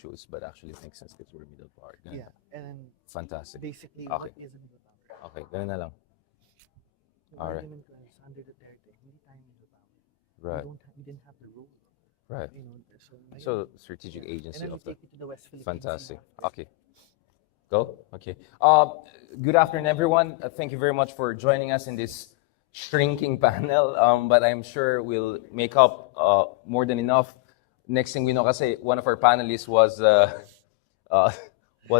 presumptuous, but actually it makes sense because we're middle power. Yeah, and then Fantastic. basically Okay. what is a middle power? Okay, ganun na lang. The Alright. argument was under Duterte, hindi tayo middle power. Right. We didn't have the rule. Right. You know, ngayon, So, strategic yeah. agency And then of we the... take it to the West Philippine Fantastic. Sea. Okay. Go? Okay. Good afternoon, everyone. Thank you very much for joining us in this shrinking panel, but I'm sure we'll make up more than enough. Next thing we know, kasi one of our panelists was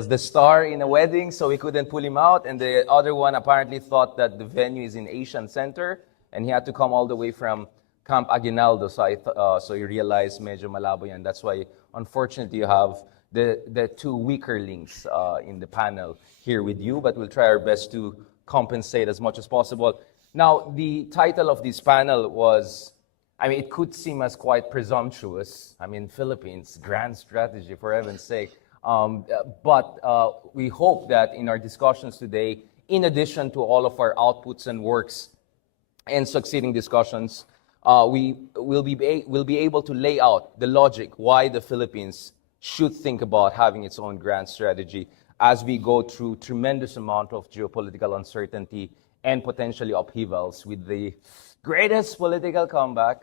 the star in a wedding, so we couldn't pull him out, and the other one apparently thought that the venue is in Asian Center, and he had to come all the way from Camp Aguinaldo, so he realized medyo malabo yan. That's why, unfortunately, you have the two weaker links in the panel here with you, but we'll try our best to compensate as much as possible. Now, the title of this panel was, I mean, it could seem as quite presumptuous. I mean, Philippines, grand strategy, for heaven's sake. But we hope that in our discussions today, in addition to all of our outputs and works and succeeding discussions, we will be able to lay out the logic why the Philippines should think about having its own grand strategy as we go through tremendous amount of geopolitical uncertainty and potentially upheavals with the greatest political comeback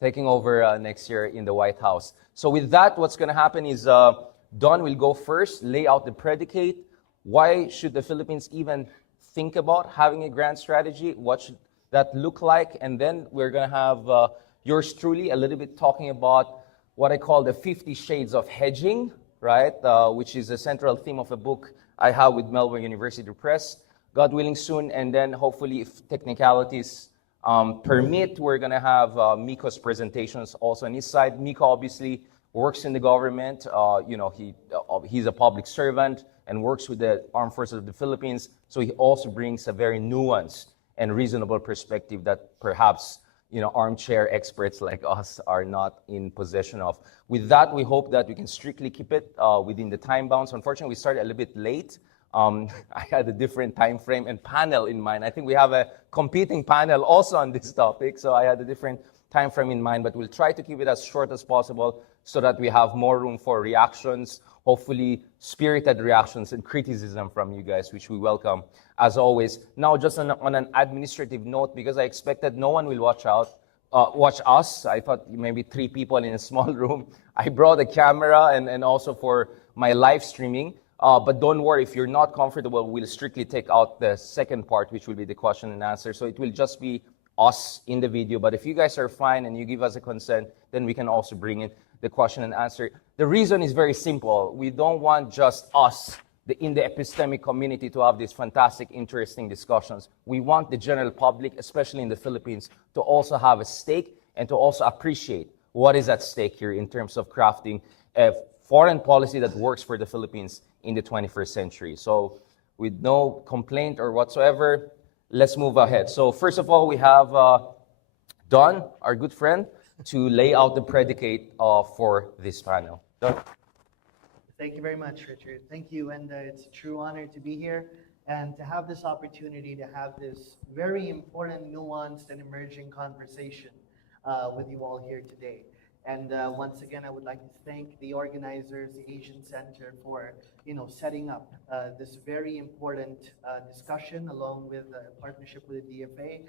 taking over next year in the White House. So with that, what's going to happen is Don will go first, lay out the predicate. Why should the Philippines even think about having a grand strategy? What should that look like? And then we're going to have yours truly a little bit talking about what I call the 50 Shades of Hedging, right? Which is a central theme of a book I have with Melbourne University Press, God willing soon. And then hopefully, if technicalities permit, we're going to have Miko's presentations also on his side. Miko obviously works in the government. He's a public servant and works with the Armed Forces of the Philippines. So he also brings a very nuanced and reasonable perspective that perhaps armchair experts like us are not in possession of. With that, we hope that we can strictly keep it within the time bounds. Unfortunately, we started a little bit late. I had a different time frame and panel in mind. I think we have a competing panel also on this topic, so I had a different time frame in mind, but we'll try to keep it as short as possible so that we have more room for reactions, hopefully spirited reactions and criticism from you guys, which we welcome as always. Now, just on an administrative note, because I expected no one will watch us. I thought maybe 3 people in a small room. I brought a camera and also for my live streaming. But don't worry, if you're not comfortable, we'll strictly take out the second part, which will be the question and answer. So it will just be us in the video. But if you guys are fine and you give us a consent, then we can also bring in the question and answer. The reason is very simple. We don't want just us in the epistemic community to have these fantastic, interesting discussions. We want the general public, especially in the Philippines, to also have a stake and to also appreciate what is at stake here in terms of crafting a foreign policy that works for the Philippines in the 21st century. So with no complaint or whatsoever, let's move ahead. So first of all, we have Don, our good friend, to lay out the predicate for this panel. Don? Thank you very much, Richard. Thank you, and it's a true honor to be here and to have this opportunity to have this very important, nuanced, and emerging conversation with you all here today. And once again, I would like to thank the organizers, the Asian Center, for setting up this very important discussion, along with a partnership with the DFA,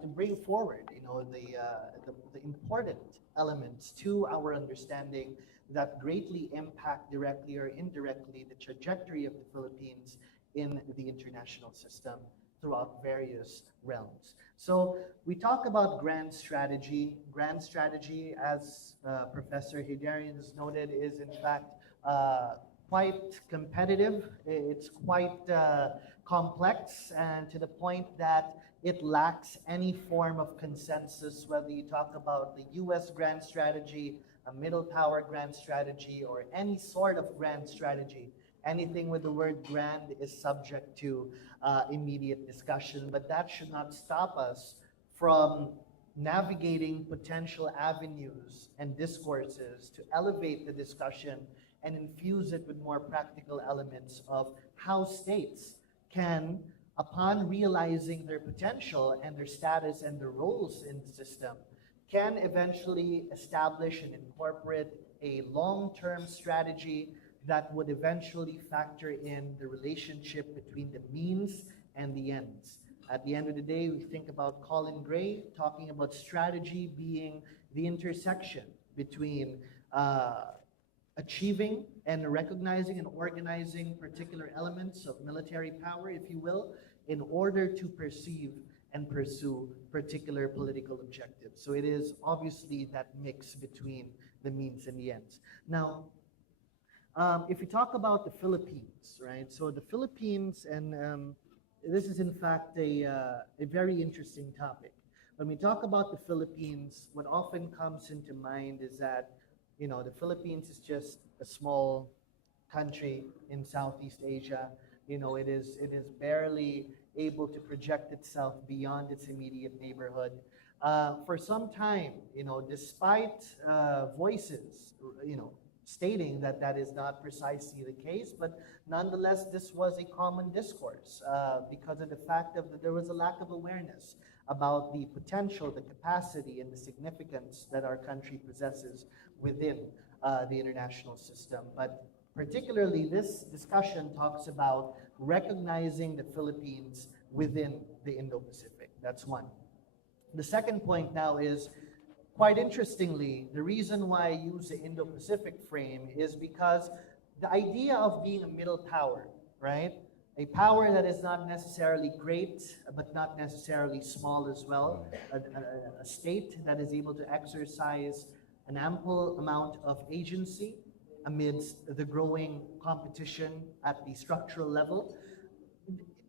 to bring forward the important elements to our understanding that greatly impact directly or indirectly the trajectory of the Philippines in the international system throughout various realms. So we talk about grand strategy. Grand strategy, as Professor Hidarian has noted, is in fact quite competitive. It's quite complex, and to the point that it lacks any form of consensus, whether you talk about the US grand strategy, a middle power grand strategy, or any sort of grand strategy. Anything with the word grand is subject to immediate discussion, but that should not stop us from navigating potential avenues and discourses to elevate the discussion and infuse it with more practical elements of how states can, upon realizing their potential and their status and their roles in the system, can eventually establish and incorporate a long-term strategy that would eventually factor in the relationship between the means and the ends. At the end of the day, we think about Colin Gray talking about strategy being the intersection between achieving and recognizing and organizing particular elements of military power, if you will, in order to perceive and pursue particular political objectives. So it is obviously that mix between the means and the ends. Now, if we talk about the Philippines, right? So the Philippines, and this is in fact a very interesting topic. When we talk about the Philippines, what often comes into mind is that, you know, the Philippines is just a small country in Southeast Asia. You know, it is barely able to project itself beyond its immediate neighborhood. For some time, you know, despite voices, you know, stating that that is not precisely the case, but nonetheless, this was a common discourse because of the fact that there was a lack of awareness about the potential, the capacity, and the significance that our country possesses within the international system. But particularly, this discussion talks about recognizing the Philippines within the Indo-Pacific. That's one. The second point now is, quite interestingly, the reason why I use the Indo-Pacific frame is because the idea of being a middle power, right? A power that is not necessarily great, but not necessarily small as well. A state that is able to exercise an ample amount of agency amidst the growing competition at the structural level.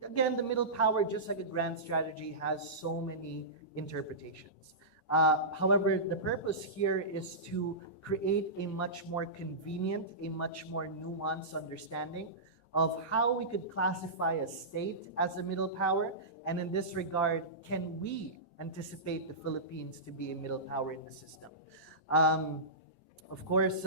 Again, the middle power, just like a grand strategy, has so many interpretations. However, the purpose here is to create a much more convenient, a much more nuanced understanding of how we could classify a state as a middle power, and in this regard, can we anticipate the Philippines to be a middle power in the system? Of course,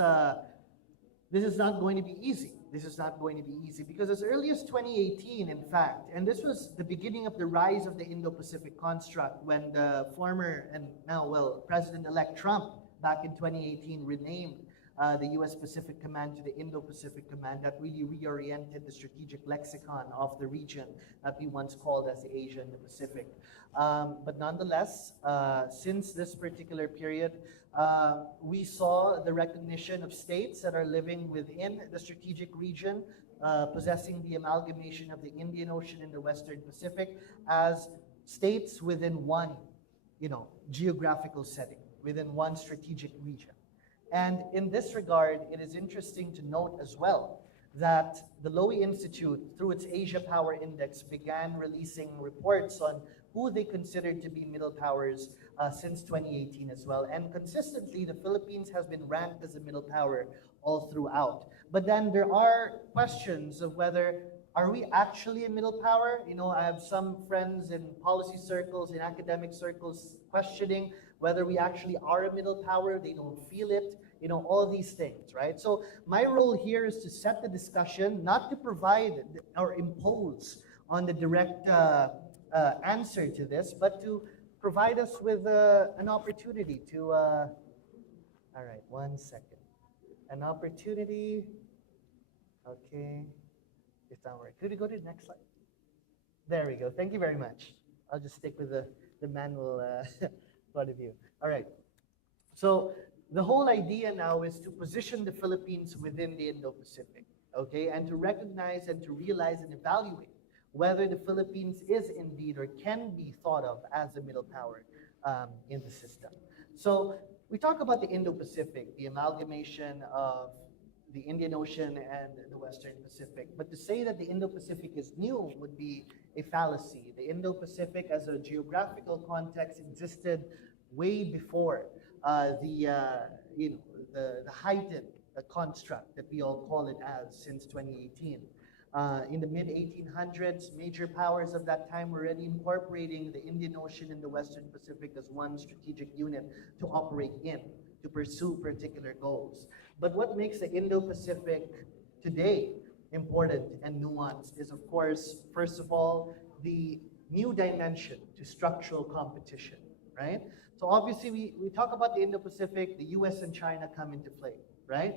this is not going to be easy. This is not going to be easy because as early as 2018, in fact, and this was the beginning of the rise of the Indo-Pacific construct when the former and now, well, President-elect Trump back in 2018 renamed the U.S. Pacific Command to the Indo-Pacific Command. That really reoriented the strategic lexicon of the region that we once called as the Asia and the Pacific. But nonetheless, since this particular period, we saw the recognition of states that are living within the strategic region, possessing the amalgamation of the Indian Ocean and the Western Pacific as states within one, you know, geographical setting, within one strategic region. And in this regard, it is interesting to note as well that the Lowy Institute, through its Asia Power Index, began releasing reports on who they considered to be middle powers since 2018 as well. And consistently, the Philippines has been ranked as a middle power all throughout. But then there are questions of whether, are we actually a middle power? You know, I have some friends in policy circles, in academic circles, questioning whether we actually are a middle power. They don't feel it, you know, all these things, right? So my role here is to set the discussion, not to provide or impose on the direct answer to this, but to provide us with an opportunity to, all right, 1 second. An opportunity, okay, it's not working. Could we go to the next slide? There we go, thank you very much. I'll just stick with the manual point of view. All right, so the whole idea now is to position the Philippines within the Indo-Pacific, okay, and to recognize and to realize and evaluate whether the Philippines is indeed or can be thought of as a middle power in the system. So we talk about the Indo-Pacific, the amalgamation of the Indian Ocean and the Western Pacific. But to say that the Indo-Pacific is new would be a fallacy. The Indo-Pacific as a geographical context existed way before the heightened construct that we all call it as since 2018. In the mid-1800s, major powers of that time were already incorporating the Indian Ocean and the Western Pacific as one strategic unit to operate in, to pursue particular goals. But what makes the Indo-Pacific today important and nuanced is, of course, first of all, the new dimension to structural competition, right? So obviously, we talk about the Indo-Pacific, the US and China come into play. right?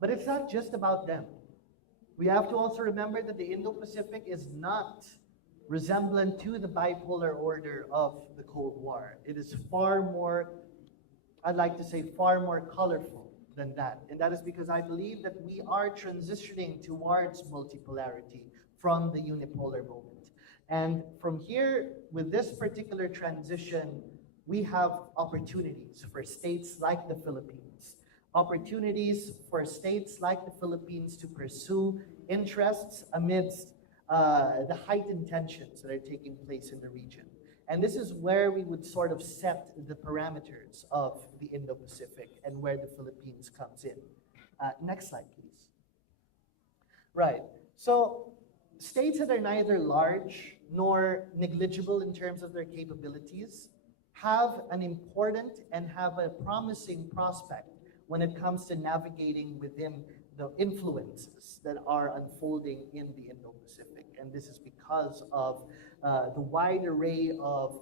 But it's not just about them. We have to also remember that the Indo-Pacific is not resemblant to the bipolar order of the Cold War. It is far more, I'd like to say, far more colorful than that. And that is because I believe that we are transitioning towards multipolarity from the unipolar moment. And from here, with this particular transition, we have opportunities for states like the Philippines, opportunities for states like the Philippines to pursue interests amidst the heightened tensions that are taking place in the region. And this is where we would sort of set the parameters of the Indo-Pacific and where the Philippines comes in. Next slide, please. Right. So states that are neither large nor negligible in terms of their capabilities have an important and have a promising prospect when it comes to navigating within the influences that are unfolding in the Indo-Pacific. And this is because of the wide array of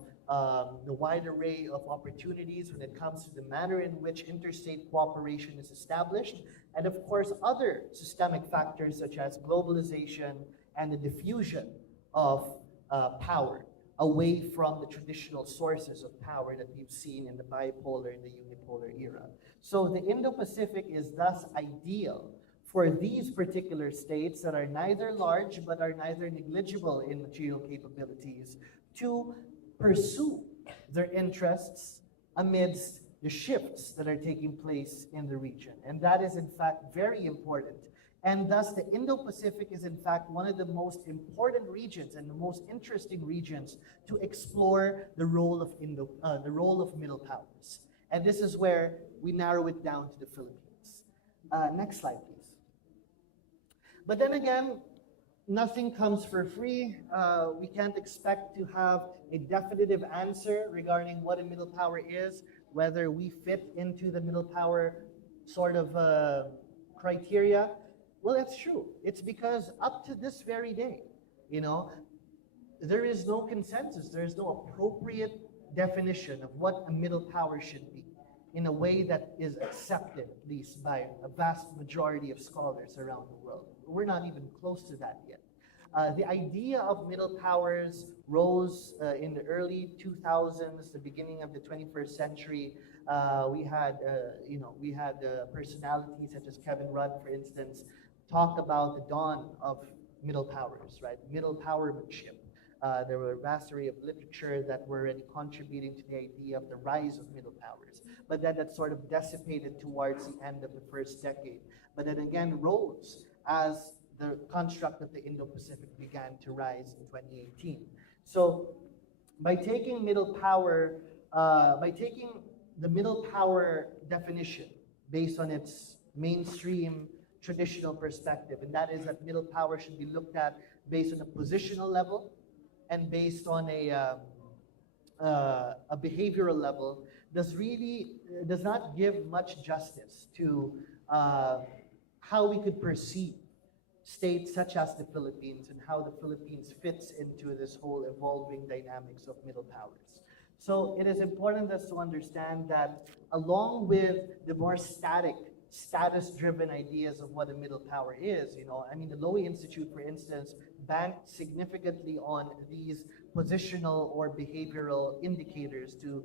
opportunities when it comes to the manner in which interstate cooperation is established, and of course other systemic factors such as globalization and the diffusion of power away from the traditional sources of power that we've seen in the bipolar and the unipolar era. So the Indo-Pacific is thus ideal for these particular states that are neither large but are neither negligible in material capabilities to pursue their interests amidst the shifts that are taking place in the region. And that is in fact very important. And thus the Indo-Pacific is in fact one of the most important regions and the most interesting regions to explore the role of middle powers. And this is where we narrow it down to the Philippines. Next slide, please. But then again, nothing comes for free. We can't expect to have a definitive answer regarding what a middle power is, whether we fit into the middle power sort of criteria. Well, that's true. It's because up to this very day, there is no consensus. There is no appropriate definition of what a middle power should be in a way that is accepted, at least by a vast majority of scholars around the world. We're not even close to that yet. The idea of middle powers rose in the early 2000s, the beginning of the 21st century. We had personalities such as Kevin Rudd, for instance, talk about the dawn of middle powers, right? Middle powermanship. There were a vast array of literature that were already contributing to the idea of the rise of middle powers. But then that sort of dissipated towards the end of the first decade. But then again rose as the construct of the Indo-Pacific began to rise in 2018. So by taking the middle power definition based on its mainstream traditional perspective, and that is that middle power should be looked at based on a positional level and based on a behavioral level, does not give much justice to how we could perceive states such as the Philippines and how the Philippines fits into this whole evolving dynamics of middle powers. So it is important us to understand that along with the more status-driven ideas of what a middle power is, the Lowy Institute, for instance, banked significantly on these positional or behavioral indicators to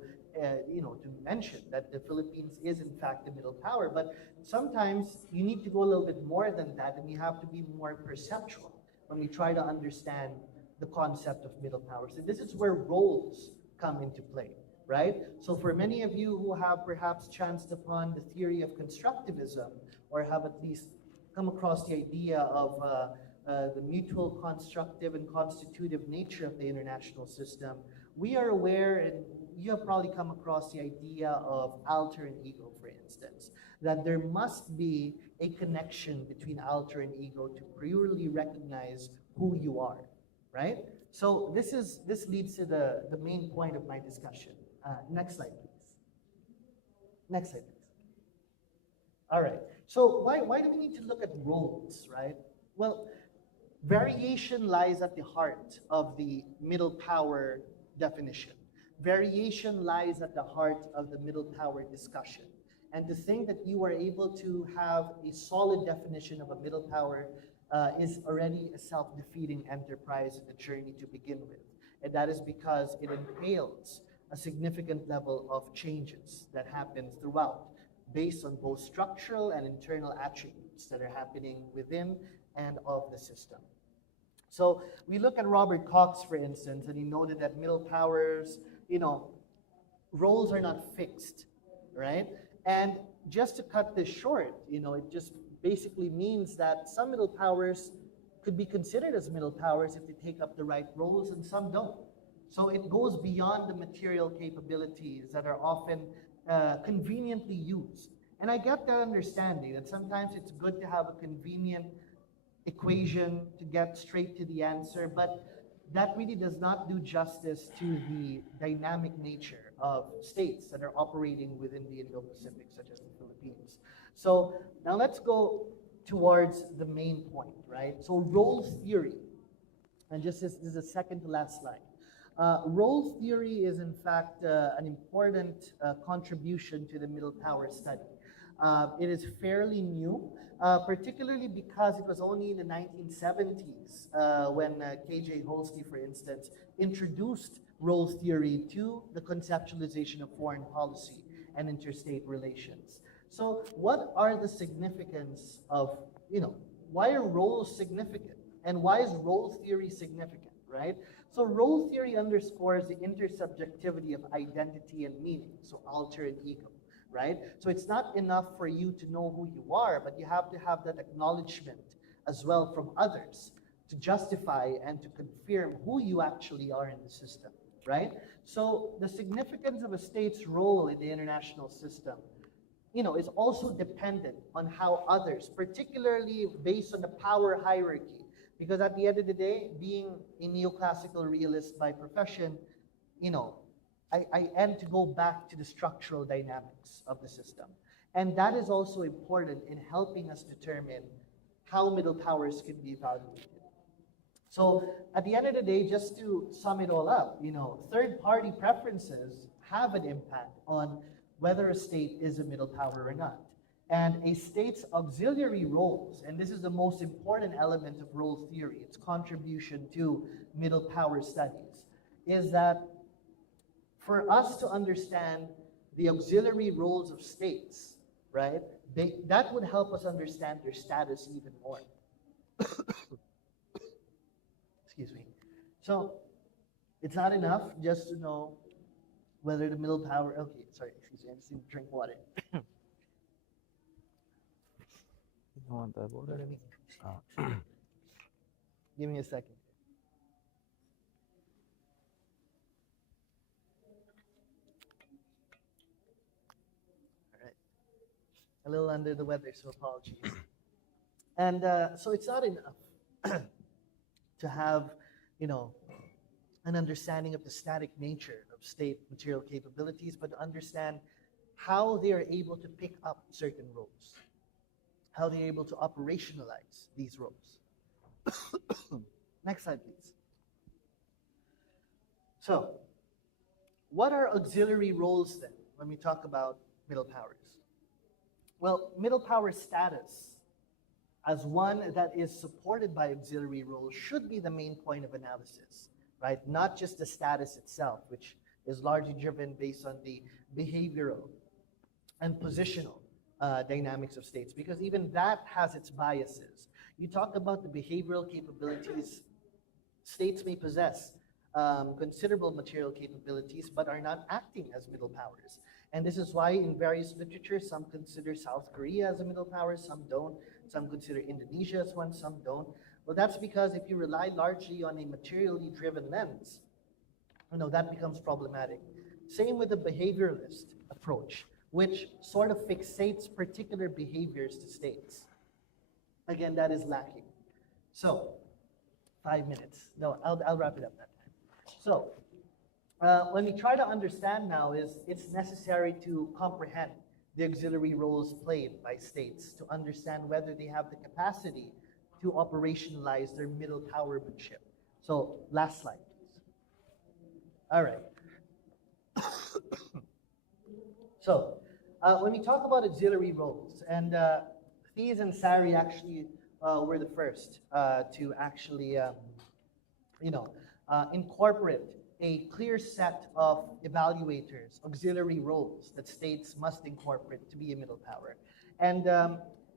mention that the Philippines is in fact the middle power. But sometimes you need to go a little bit more than that, and we have to be more perceptual when we try to understand the concept of middle power. So this is where roles come into play, right? So for many of you who have perhaps chanced upon the theory of constructivism, or have at least come across the idea of the mutual constructive and constitutive nature of the international system, we are aware, and you have probably come across the idea of alter and ego, for instance, that there must be a connection between alter and ego to purely recognize who you are, right? So this leads to the main point of my discussion. Next slide, please. Next slide, please. All right. So why do we need to look at roles, right? Well, variation lies at the heart of the middle power definition. Variation lies at the heart of the middle power discussion. And to think that you are able to have a solid definition of a middle power is already a self-defeating enterprise in the journey to begin with. And that is because it entails a significant level of changes that happen throughout, based on both structural and internal attributes that are happening within and of the system. So we look at Robert Cox, for instance, and he noted that middle powers, roles are not fixed, right? And just to cut this short, it just basically means that some middle powers could be considered as middle powers if they take up the right roles, and some don't. So it goes beyond the material capabilities that are often conveniently used. And I get that understanding that sometimes it's good to have a convenient equation to get straight to the answer, but that really does not do justice to the dynamic nature of states that are operating within the Indo-Pacific, such as the Philippines. So now let's go towards the main point, right? So roles theory, and just this is the second to last slide. Role theory is in fact an important contribution to the middle power study. It is fairly new, particularly because it was only in the 1970s when K.J. Holsky, for instance, introduced role theory to the conceptualization of foreign policy and interstate relations. So what are the significance of, why are roles significant? And why is role theory significant, right? So role theory underscores the intersubjectivity of identity and meaning, so alter and ego, right? So it's not enough for you to know who you are, but you have to have that acknowledgement as well from others to justify and to confirm who you actually are in the system, right? So the significance of a state's role in the international system, is also dependent on how others, particularly based on the power hierarchy, because at the end of the day, being a neoclassical realist by profession, I end to go back to the structural dynamics of the system. And that is also important in helping us determine how middle powers can be evaluated. So at the end of the day, just to sum it all up, third-party preferences have an impact on whether a state is a middle power or not. And a state's auxiliary roles, and this is the most important element of role theory, its contribution to middle power studies, is that for us to understand the auxiliary roles of states, right, that would help us understand their status even more. Excuse me. So it's not enough just to know whether the middle power, okay, sorry, excuse me, I just need to drink water. You want that water? Give me a second. All right. A little under the weather, so apologies. And so it's not enough to have, an understanding of the static nature of state material capabilities, but to understand how they are able to pick up certain roles, how they're able to operationalize these roles. Next slide, please. So, what are auxiliary roles then when we talk about middle powers? Well, middle power status as one that is supported by auxiliary roles should be the main point of analysis, right? Not just the status itself, which is largely driven based on the behavioral and positional dynamics of states, because even that has its biases. You talk about the behavioral capabilities, states may possess considerable material capabilities, but are not acting as middle powers. And this is why in various literature, some consider South Korea as a middle power, some don't. Some consider Indonesia as one, some don't. Well, that's because if you rely largely on a materially driven lens, that becomes problematic. Same with the behavioralist approach, which sort of fixates particular behaviors to states. Again, that is lacking. So, 5 minutes. No, I'll wrap it up that time. So, when we try to understand now is it's necessary to comprehend the auxiliary roles played by states to understand whether they have the capacity to operationalize their middle powermanship. So, last slide, please. All right. So, when we talk about auxiliary roles, and Thies and Sari actually were the first to actually, incorporate a clear set of evaluators, auxiliary roles that states must incorporate to be a middle power. And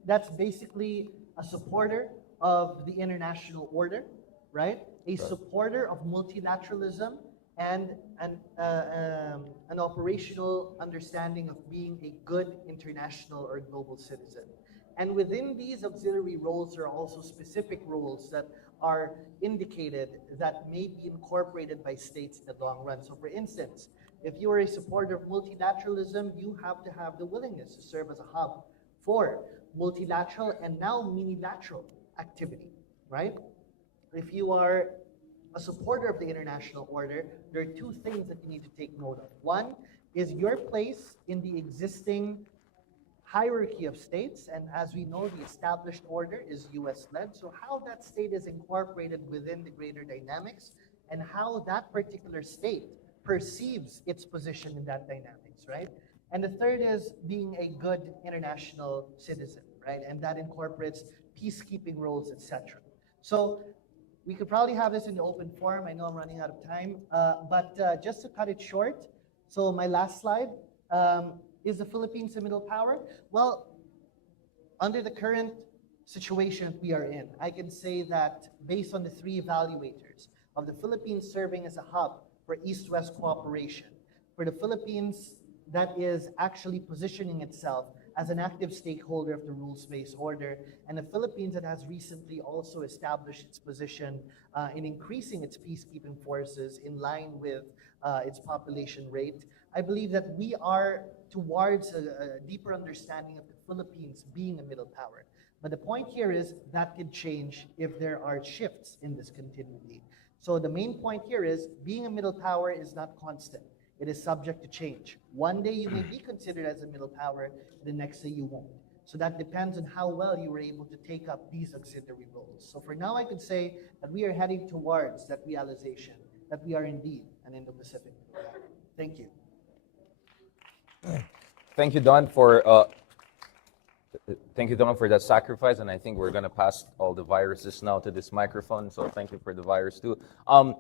that's basically a supporter of the international order, right? A supporter of multilateralism and an operational understanding of being a good international or global citizen. And within these auxiliary roles, there are also specific roles that are indicated that may be incorporated by states in the long run. So for instance, if you are a supporter of multilateralism, you have to have the willingness to serve as a hub for multilateral and now minilateral activity, right? If you are a supporter of the international order, there are two things that you need to take note of. One is your place in the existing hierarchy of states, and as we know, the established order is US-led, so how that state is incorporated within the greater dynamics and how that particular state perceives its position in that dynamics, right? And the third is being a good international citizen, right? And that incorporates peacekeeping roles, etc. So we could probably have this in the open forum. I know I'm running out of time, but just to cut it short, so my last slide, is the Philippines a middle power? Well, under the current situation we are in, I can say that based on the three evaluators of the Philippines serving as a hub for East-West cooperation, for the Philippines that is actually positioning itself as an active stakeholder of the rules-based order, and the Philippines that has recently also established its position in increasing its peacekeeping forces in line with its population rate, I believe that we are towards a deeper understanding of the Philippines being a middle power. But the point here is that could change if there are shifts in this continuity. So the main point here is being a middle power is not constant. It is subject to change. One day you may be considered as a middle power, the next day you won't. So that depends on how well you were able to take up these auxiliary roles. So for now, I could say that we are heading towards that realization that we are indeed an Indo-Pacific middle power. Thank you. Thank you, Don, for that sacrifice, and I think we're gonna pass all the viruses now to this microphone. So thank you for the virus too. I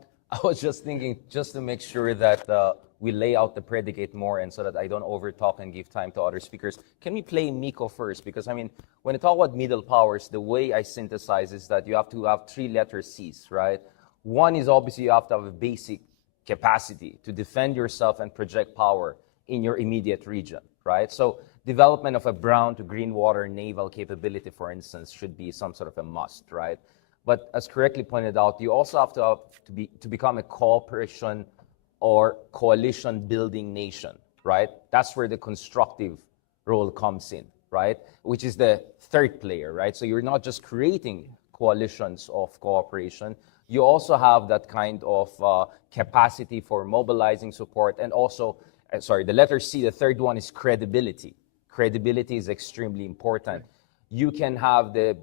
was just thinking, just to make sure that we lay out the predicate more, and so that I don't overtalk and give time to other speakers. Can we play Miko first? Because I mean, when you talk about middle powers, the way I synthesize is that you have to have three letter C's, right? One is obviously you have to have a basic capacity to defend yourself and project power in your immediate region, right? So development of a brown to green water naval capability, for instance, should be some sort of a must, right? But as correctly pointed out, you also have to become a cooperation or coalition building nation, right? That's where the constructive role comes in, right? Which is the third player, right? So you're not just creating coalitions of cooperation, you also have that kind of capacity for mobilizing support, and also the letter C, the third one is credibility. Credibility is extremely important. You can have the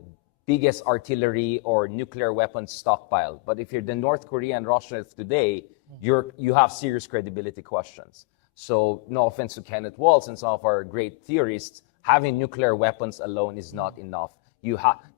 biggest artillery or nuclear weapons stockpile, but if you're the North Korea and Russia of today, you have serious credibility questions. So no offense to Kenneth Waltz and some of our great theorists, having nuclear weapons alone is not enough.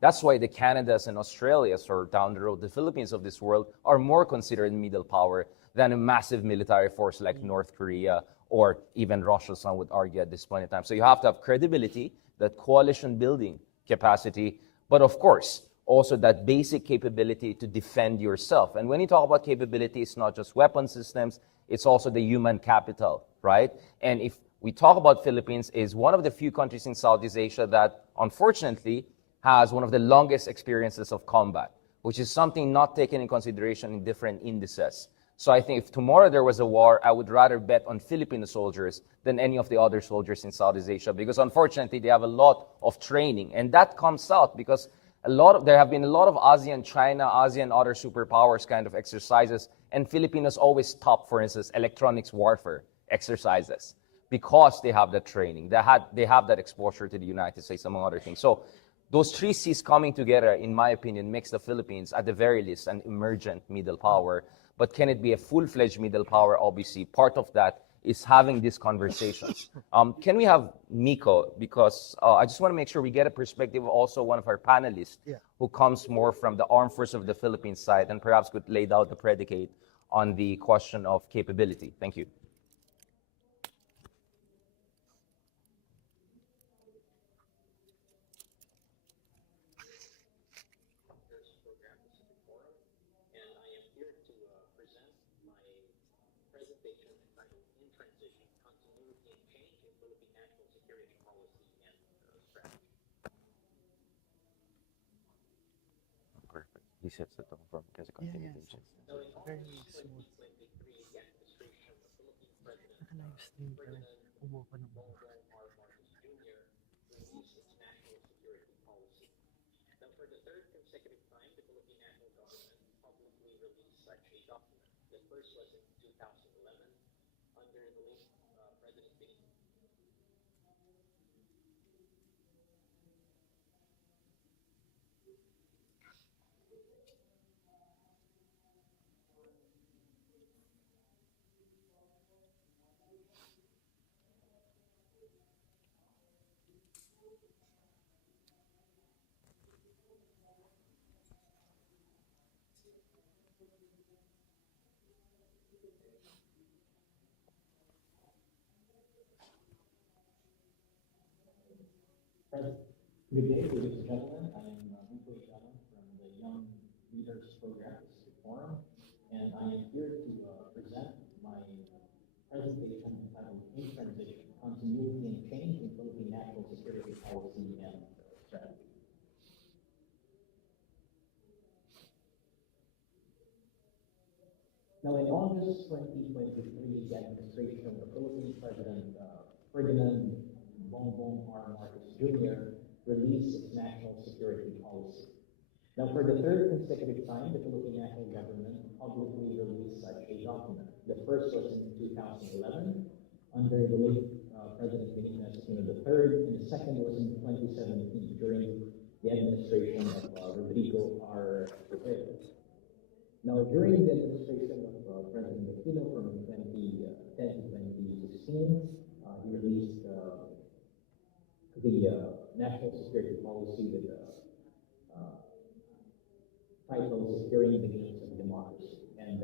That's why the Canadas and Australias, or down the road the Philippines of this world, are more considered middle power than a massive military force like North Korea or even Russia, some would argue at this point in time. So you have to have credibility, that coalition building capacity, but of course, also that basic capability to defend yourself. And when you talk about capability, it's not just weapon systems, it's also the human capital, right? And if we talk about Philippines, is one of the few countries in Southeast Asia that unfortunately has one of the longest experiences of combat, which is something not taken in consideration in different indices. So I think if tomorrow there was a war, I would rather bet on Filipino soldiers than any of the other soldiers in Southeast Asia, because unfortunately they have a lot of training. And that comes out because there have been a lot of ASEAN, China, ASEAN, other superpowers kind of exercises, and Filipinos always top, for instance, electronics warfare exercises, because they have that training. They have that exposure to the United States, among other things. So those three C's coming together, in my opinion, makes the Philippines, at the very least, an emergent middle power. But can it be a full-fledged middle power? Obviously, part of that is having these conversations. Can we have Miko? Because I just want to make sure we get a perspective of also one of our panelists who comes more from the Armed Forces of the Philippines side and perhaps could lay out the predicate on the question of capability. Thank you. Perfect. He sets the tone for kasi continuity. Very smooth. Naka-live stream pa rin. Ubo pa ng ubo. Good day, ladies and gentlemen. I am Nico from the Young Leaders Program Pacific Forum, and I am here to present my presentation entitled In Transition, Continuity and Change in Philippine National Security Policy and Strategy. Now, in August 2023, the administration of the Philippine President Ferdinand Bongbong R. Marcos Jr. released its national security policy. Now, for the third consecutive time, the Philippine national government publicly released such a document. The first was in 2011 under the late President Benigno Aquino III, and the second was in 2017 during the administration of Rodrigo R. Duterte. Now, during the administration of President Aquino from 2010 to 2016, he released the national security policy with the title Securing the Gains of Democracy. And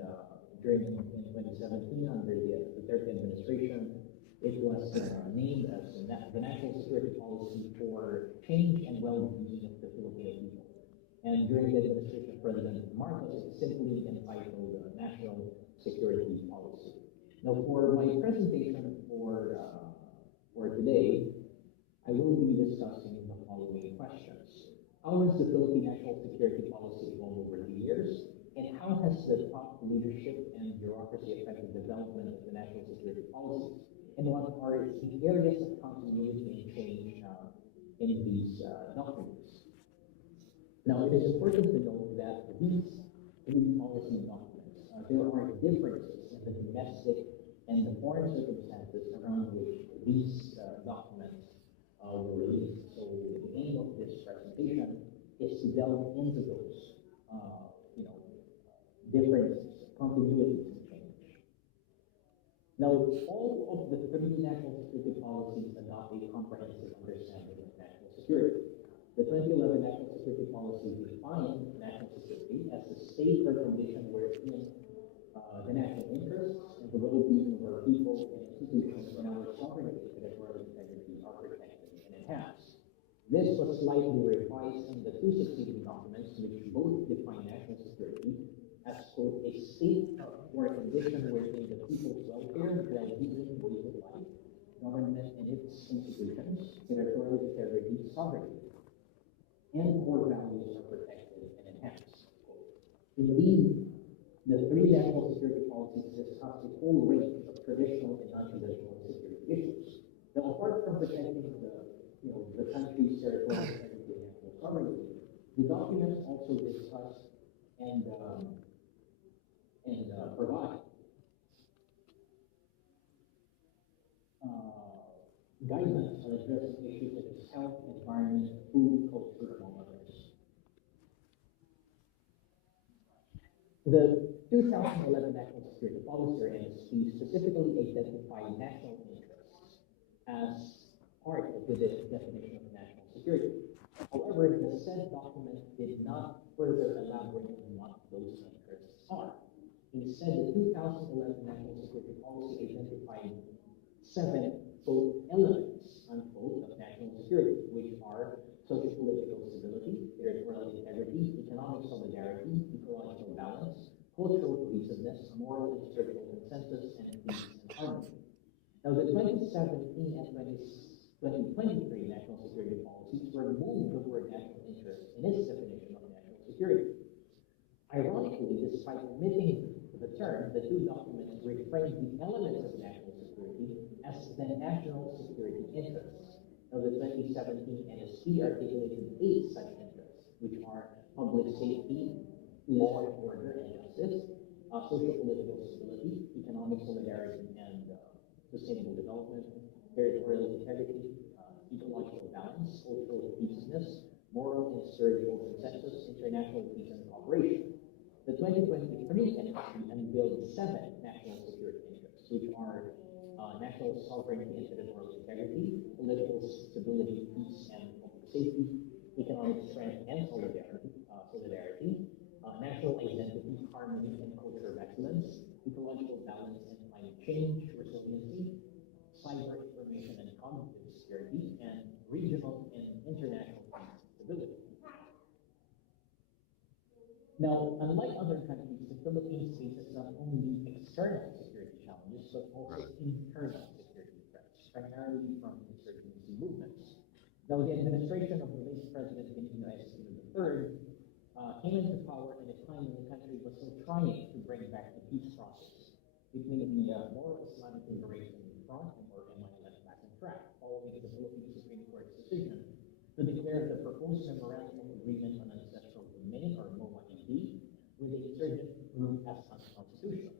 during in 2017, under the Duterte administration, it was named as the National Security Policy for Change and Well-being of the Filipino people. And during the administration of President Marcos, it's simply entitled National Security Policy. Now, for my presentation for today, I will be discussing the following questions. How has the Philippine national security policy evolved over the years? And how has the top leadership and bureaucracy affected the development of the national security policies? And what are the areas of continuity and change in these documents? Now, it is important to note that these three policy documents, there are differences in the domestic and the foreign circumstances around which these documents were released. So the aim of this presentation is to delve into those, differences, continuities, and change. Now, all of the three national security policies adopt a comprehensive understanding of national security. The 2011 National Security Policy defined national security as the state or condition wherein the national interests and the well-being of our people and institutions and our sovereignty and territorial integrity are protected and enhanced. This was slightly revised in the two succeeding documents, which both define national security as, quote, a state or a condition wherein the people's welfare, well-being, ways of life, government and its institutions, territorial integrity, sovereignty, and core values are protected and enhanced. Indeed, the three national security policies discuss a whole range of traditional and non-traditional security issues. Now, apart from protecting the country's territorial integrity and national sovereignty, the documents also discuss and provide guidelines on addressing issues such as health, environment, food, culture, among others. The 2011 National Security Policy, or NSP, specifically identified national interests as part of the definition of national security. However, the said document did not further elaborate on what those interests are. Instead, the 2011 National Security Policy identified seven, quote, elements, unquote, of national security, which are social political stability, territorial integrity, economic solidarity, ecological balance, cultural cohesiveness, moral and spiritual consensus, and peace and harmony. Now, the 2017 and 2023 national security policies removed the word national interest in its definition of national security. Ironically, despite omitting the term, the two documents reframed the elements of national security as the national security interests. Now, the 2017 NSP articulated 8 such interests, which are public safety, law and order and justice, social political stability, economic solidarity and sustainable development, territorial integrity, ecological balance, cultural cohesiveness, moral and spiritual consensus, international peace and cooperation. The 2023 NSP unveiled 7 national security interests, which are national sovereignty and territorial integrity, political stability, peace and public safety, economic strength and solidarity, national identity, harmony and culture of excellence, ecological balance and climate change, resiliency, cyber information and cognitive security, and regional and international peace and stability. Now, unlike other countries, the Philippines faces not only external security challenges, but also internal security threats, primarily from insurgency movements. Now, the administration of the late President Benigno III came into power in a time when the country was still trying to bring back the peace process between the Moral Islamic Liberation Front, or MILF, back on track, following the Philippine Supreme Court's decision to declare the proposed memorandum of agreement on ancestral domain, or MOA-ED, with the insurgent group as unconstitutional.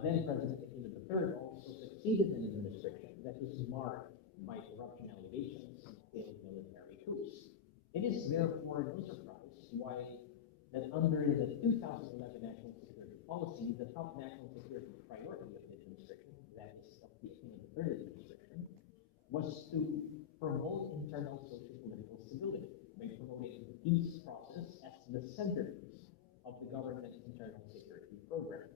Then President Benigno III also succeeded in an administration that was marred by corruption allegations and failed military coups. It is therefore no surprise why that under the 2011 National Security Policy, the top national security priority of the administration, that is of the third administration, was to promote internal social political stability by promoting the peace process as the centerpiece of the government's internal security program.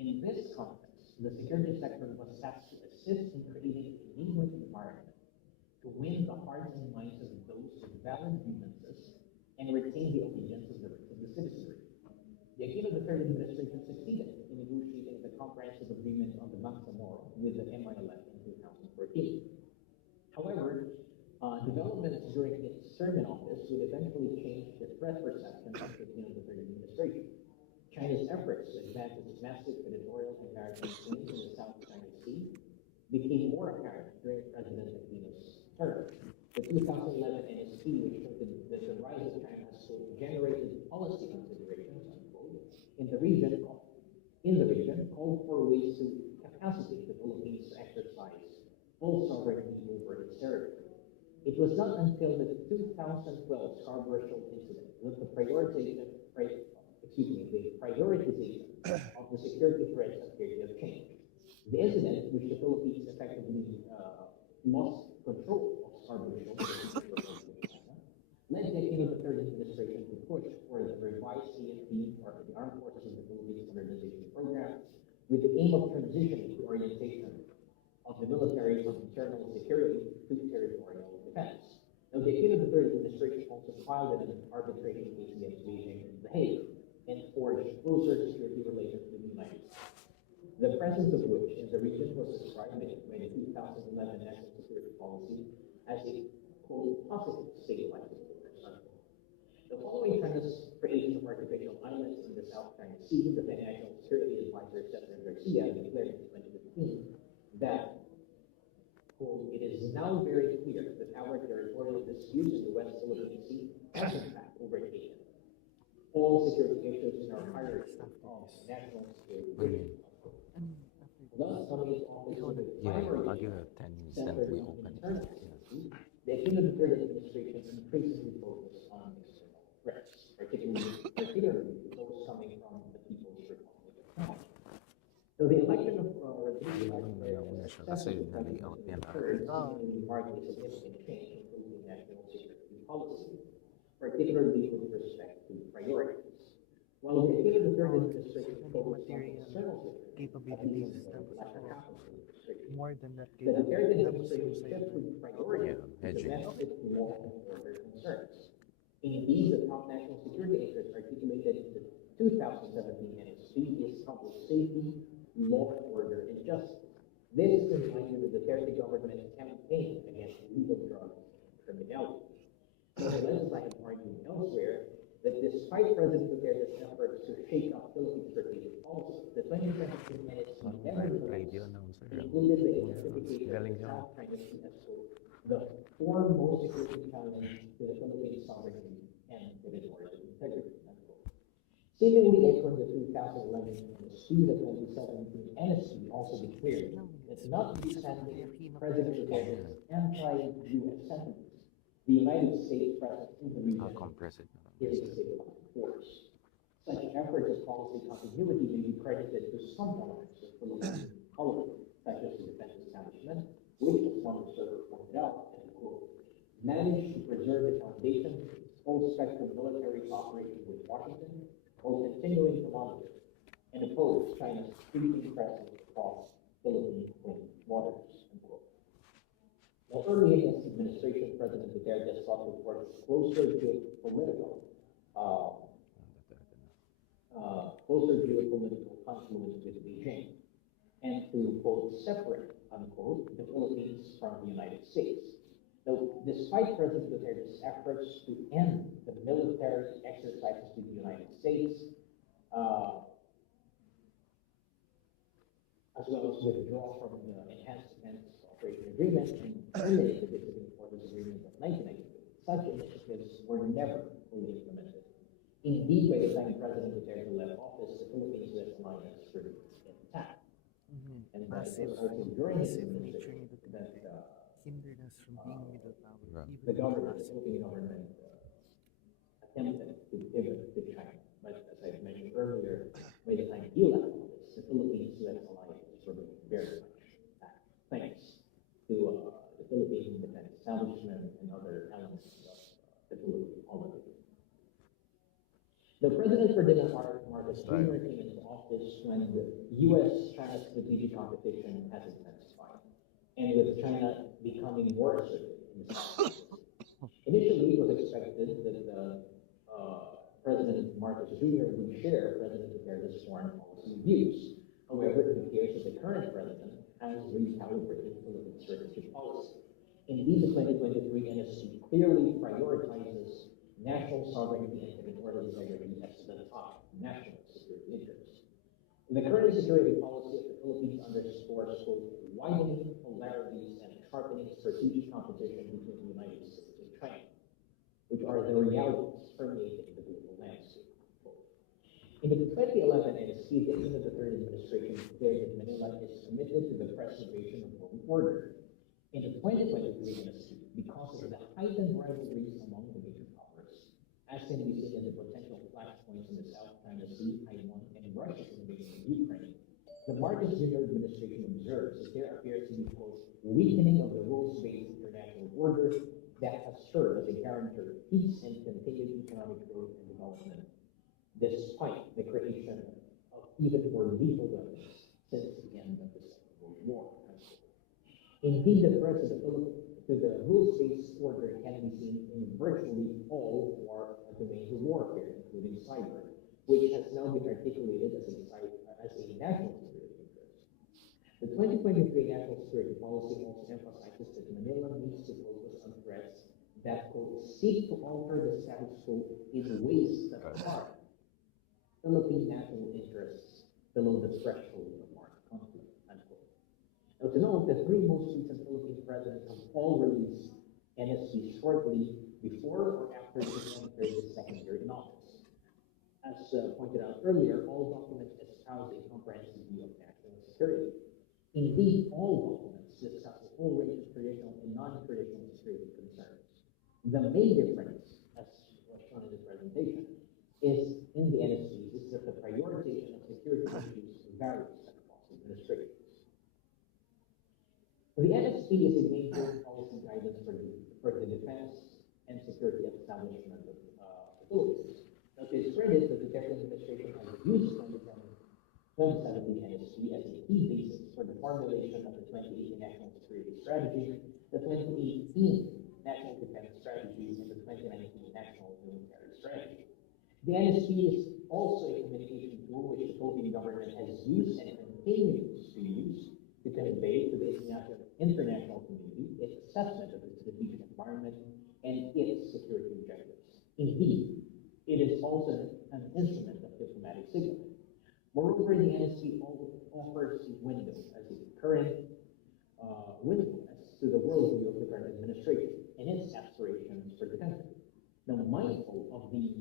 In this context, the security sector was tasked to assist in creating a enabling environment to win the hearts and minds of those with valid grievances and retain the allegiance of the citizenry. The Aquino III administration succeeded in negotiating the comprehensive agreement on the Bangsamoro with the MILF in 2014. However, developments during its term in office would eventually change the threat perception of the Aquino III administration. China's efforts to advance its massive territorial and maritime claims in the South China Sea became more apparent during President Aquino's term. The 2011 NSP, which showed that the rise of China has generated policy considerations, unquote, in the region, called for ways to capacitate the Philippines to exercise full sovereignty over its territory. It was not until the 2012 Scarborough Shoal incident that the prioritization of the security threats appeared to have changed. The incident, which the Philippines effectively lost control of Scarborough Shoal, led the Aquino III administration to push for the revised AFP, or the Armed Forces of the Philippines Modernization Program, with the aim of transitioning the orientation of the military from internal security to territorial defense. Now, the Aquino III administration also filed an arbitration case against Beijing in The Hague and forged closer security relations with the United States, the presence of which in the region was described by the 2011 National Security Policy as a, quote, positive stabilizing force, unquote. The following China's creation of artificial islands in the South China Sea, the National Security Advisor Cesar Garcia declared in 2015 that, quote, it is now very clear that our territorial disputes in the West Philippine Sea have in fact overtaken all security issues in our hierarchy of national security. Thus, coming into office with the primary I'll give it 10 minutes, then we open it. the Aquino III administration increasingly focused on external threats, particularly those coming from the Kasi September yun na layout yan. 3rd seemingly marked a significant change in Philippine national security policy, particularly with respect to priorities. While the third administration focused on external security, at least capabilities in the latter half of the administration, more than that the Duterte capability. administration shifted priority to hedging. domestic law and order concerns. Indeed, the top national security interests articulated in the 2017 NSP is public safety, law and order, and justice. This is in line with the Duterte government's campaign against illegal drugs and criminality. Nevertheless, I have argued elsewhere that despite President Duterte's efforts to shake up Philippine strategic policy, the 2017 NSP nevertheless Radio announcer. included the identification of Galing the siya. South China Sea as the foremost security challenge to the Philippine sovereignty and territorial integrity. Seemingly echoing the 2011 NSP, the 2017 NSP also declared that notwithstanding President Duterte's anti-U.S. sentiments, the United States presence in the region I'll compress it. is a stabilizing force. Such efforts at policy continuity may be credited to some elements of Philippine policy, such as the defense establishment, which, as one observer pointed out, and I quote, managed to preserve the foundation of its full-spectrum military cooperation with Washington, while continuing to monitor and oppose China's creeping presence across Philippine waters, unquote. Now, early in this administration, President Duterte sought to forge closer geopolitical confluence with Beijing, and to, quote, separate, unquote, the Philippines from the United States. Though, despite President Duterte's efforts to end the military exercises with the United States, as well as withdraw from the Enhanced Defense Cooperation Agreement and terminate the Visiting Quarters Agreement of 1992, such initiatives were never fully implemented. Indeed, by the time President Duterte left office, the Philippines-U.S. alliance remained intact. And that was also during his administration that hindered us from being middle power. the government, the Philippine government, attempted to pivot to China. But as I mentioned earlier, by the time he left office, the Philippines-U.S. alliance remained very much intact, thanks to the Philippine defense establishment and other elements of the Philippine polity. The President Ferdinand Marcos Jr. came into office when the U.S.-China strategic competition has intensified, and with China becoming more assertive in the South. Initially, it was expected that President Marcos Jr. would share President Duterte's foreign policy views. However, it appears that the current president has recalibrated Philippine strategic policy. Indeed, the 2023 NSC clearly prioritizes national sovereignty and territorial integrity as the top national security interest. The current security policy of the Philippines underscores both widening polarities and sharpening strategic competition between the United States and China, which are the realities permeating the global landscape. In the 2011 NSC, the end of the third administration declared that Manila is committed to the preservation of world order. In the 2023 NSC, because of the heightened rivalries among the major powers, as can be seen in the potential flashpoints in the South China Sea, Taiwan, and Russia's invasion of Ukraine, the Marcos Jr. administration observes that there appears to be, quote, weakening of the rules-based international order that has served as a guarantor of peace and continued economic growth and development, despite the creation of even more lethal weapons since the end of the Second World War. Indeed, the threats to the rules-based order can be seen in virtually all domains of warfare, including cyber, which has now been articulated as a national security interest. The 2023 national security policy also emphasizes that Manila needs to focus on threats that, quote, seek to alter the status quo in ways that harm Philippine national interests below the threshold of armed conflict, unquote. Now, to note, the three most recent Philippine presidents have all released NSC shortly before or after they entered the second year in office. As pointed out earlier, all documents espouse a comprehensive view of national security. Indeed, all documents discuss a whole range of traditional and non-traditional security concerns. The main difference, as was shown in this presentation, is in the NSCs is that the prioritization of security issues varies across administrations. The NSP is a major policy guidance for the defense and security establishment of the Philippines. Now, to its credit, the Duterte administration has used 2017 NSP as a key basis for the formulation of the 2018 National Security Strategy, the 2018 National Defense Strategy, and the 2019 National Military Strategy. The NSP is also a communication tool which the Philippine government has used and continues to use to convey to the international community its assessment of the strategic environment and its security objectives. Indeed, it is also an instrument of diplomatic signaling. Moreover, the NSP offers a window as a current window as to the worldview of the current administration and its aspirations for the country. Now, mindful of the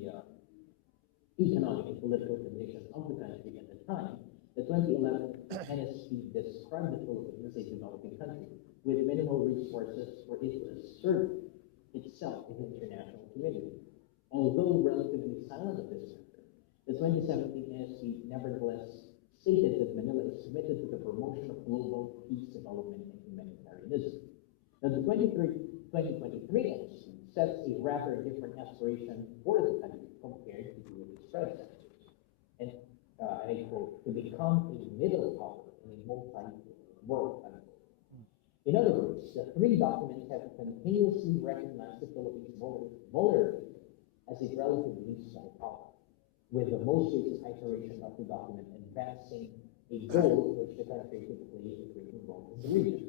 economic and political conditions of the country at the time, the 2011 NSP described the Philippines as a developing country with minimal resources for it to assert itself in the international community. Although relatively silent of this matter, the 2017 NSP nevertheless stated that Manila is committed to the promotion of global peace, development, and humanitarianism. Now, the 2023 NSP sets a rather different aspiration for the country compared to its predecessors. And I quote, to become a middle power in a multi-world country. In other words, the three documents have continuously recognized the Philippines' vulnerability as a relatively small power, with the most recent iteration of the document advancing a goal which the country could play a great role in the region.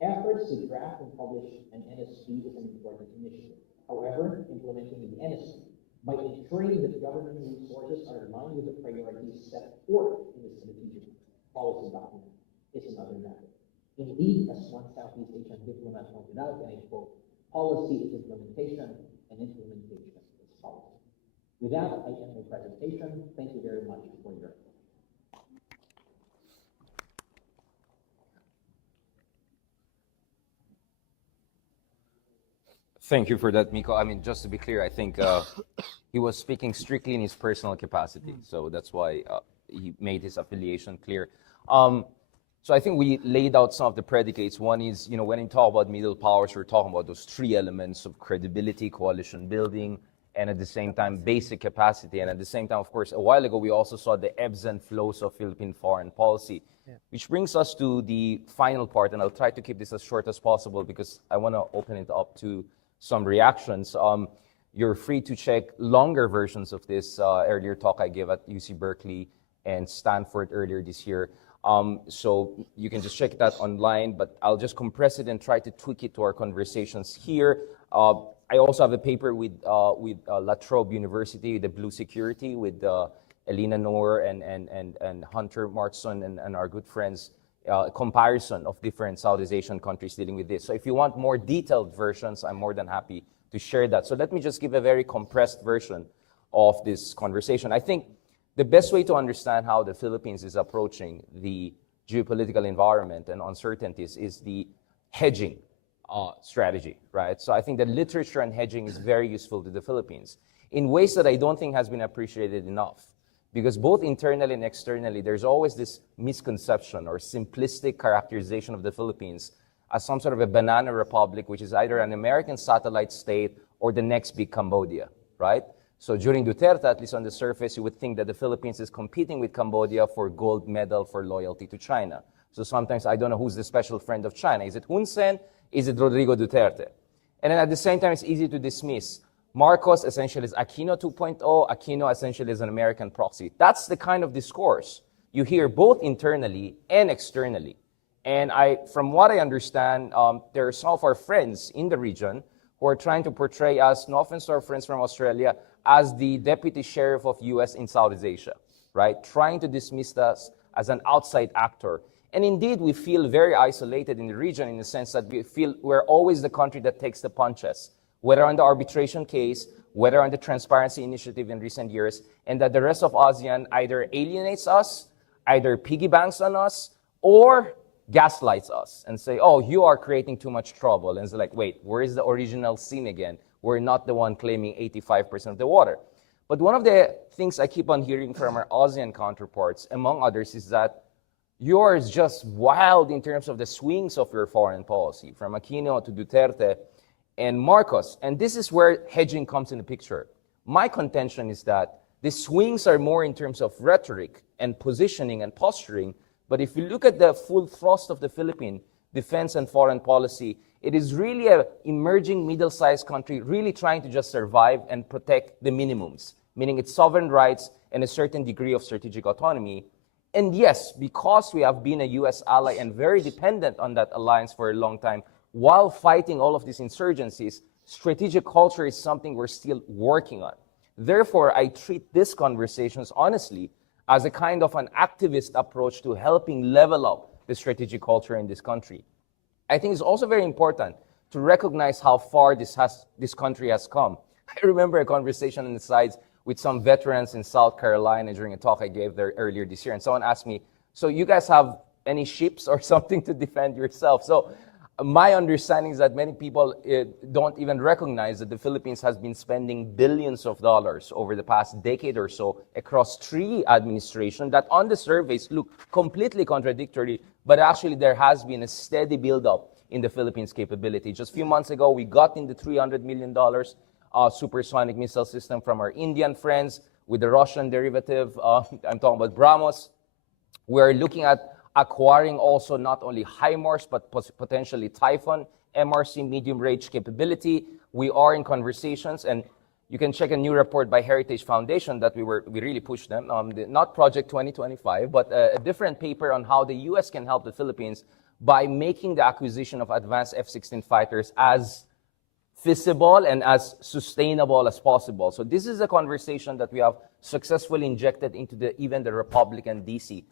Efforts to draft and publish an NSP is an important initiative. However, implementing the NSP by ensuring that government resources are aligned with the priorities set forth in the strategic policy document is another matter. Indeed, as one Southeast Asian diplomat pointed out, and I quote, policy is implementation and implementation is policy. With that, I end my presentation. Thank you very much for your attention. Thank you for that, Miko. I mean, just to be clear, I think he was speaking strictly in his personal capacity, so that's why he made his affiliation clear. So I think we laid out some of the predicates. One is, when you talk about middle powers, we're talking about those three elements of credibility, coalition building, and at the same time, basic capacity. And at the same time, of course, a while ago, we also saw the ebbs and flows of Philippine foreign policy, which brings us to the final part, and I'll try to keep this as short as possible because I want to open it up to some reactions. You're free to check longer versions of this earlier talk I gave at UC Berkeley and Stanford earlier this year. So you can just check that online, but I'll just compress it and try to tweak it to our conversations here. I also have a paper with La Trobe University, the Blue Security, with Elena Noor and Hunter Martson and our good friends, a comparison of different Southeast Asian countries dealing with this. So if you want more detailed versions, I'm more than happy to share that. So let me just give a very compressed version of this conversation. I think the best way to understand how the Philippines is approaching the geopolitical environment and uncertainties is the hedging strategy, right? So I think the literature on hedging is very useful to the Philippines in ways that I don't think has been appreciated enough. Because both internally and externally, there's always this misconception or simplistic characterization of the Philippines as some sort of a banana republic, which is either an American satellite state or the next big Cambodia, right? So during Duterte, at least on the surface, you would think that the Philippines is competing with Cambodia for gold medal for loyalty to China. So sometimes I don't know who's the special friend of China. Is it Hun Sen? Is it Rodrigo Duterte? And then at the same time, it's easy to dismiss. Marcos essentially is Aquino 2.0. Aquino essentially is an American proxy. That's the kind of discourse you hear both internally and externally. And from what I understand, there are some of our friends in the region who are trying to portray us, no offense to our friends from Australia, as the deputy sheriff of US in Southeast Asia, right? Trying to dismiss us as an outside actor. And indeed, we feel very isolated in the region in the sense that we feel we're always the country that takes the punches, whether on the arbitration case, whether on the transparency initiative in recent years, and that the rest of ASEAN either alienates us, either piggy banks on us, or gaslights us and say, oh, you are creating too much trouble. And it's like, wait, where is the original sin again? We're not the one claiming 85% of the water. But one of the things I keep on hearing from our ASEAN counterparts, among others, is that Yours just wild in terms of the swings of your foreign policy, from Aquino to Duterte and Marcos. And this is where hedging comes in the picture. My contention is that the swings are more in terms of rhetoric and positioning and posturing. But if you look at the full thrust of the Philippine defense and foreign policy, it is really an emerging middle-sized country really trying to just survive and protect the minimums, meaning its sovereign rights and a certain degree of strategic autonomy. And yes, because we have been a U.S. ally and very dependent on that alliance for a long time, while fighting all of these insurgencies, strategic culture is something we're still working on. Therefore, I treat these conversations, honestly, as a kind of an activist approach to helping level up the strategic culture in this country. I think it's also very important to recognize how far this country has come. I remember a conversation on the sides with some veterans in South Carolina during a talk I gave there earlier this year, and someone asked me, so you guys have any ships or something to defend yourself? So my understanding is that many people don't even recognize that the Philippines has been spending billions of dollars over the past decade or so across 3 administrations that on the surface look completely contradictory, but actually there has been a steady buildup in the Philippines' capability. Just a few months ago, we got in the $300 million supersonic missile system from our Indian friends with the Russian derivative. I'm talking about BrahMos. We're looking at acquiring also not only HIMARS, but potentially Typhoon, MRC medium-range capability. We are in conversations, and you can check a new report by Heritage Foundation that we really pushed them, not Project 2025, but a different paper on how the U.S. can help the Philippines by making the acquisition of advanced F-16 fighters as feasible and as sustainable as possible. So this is a conversation that we have successfully injected into even the Republican DC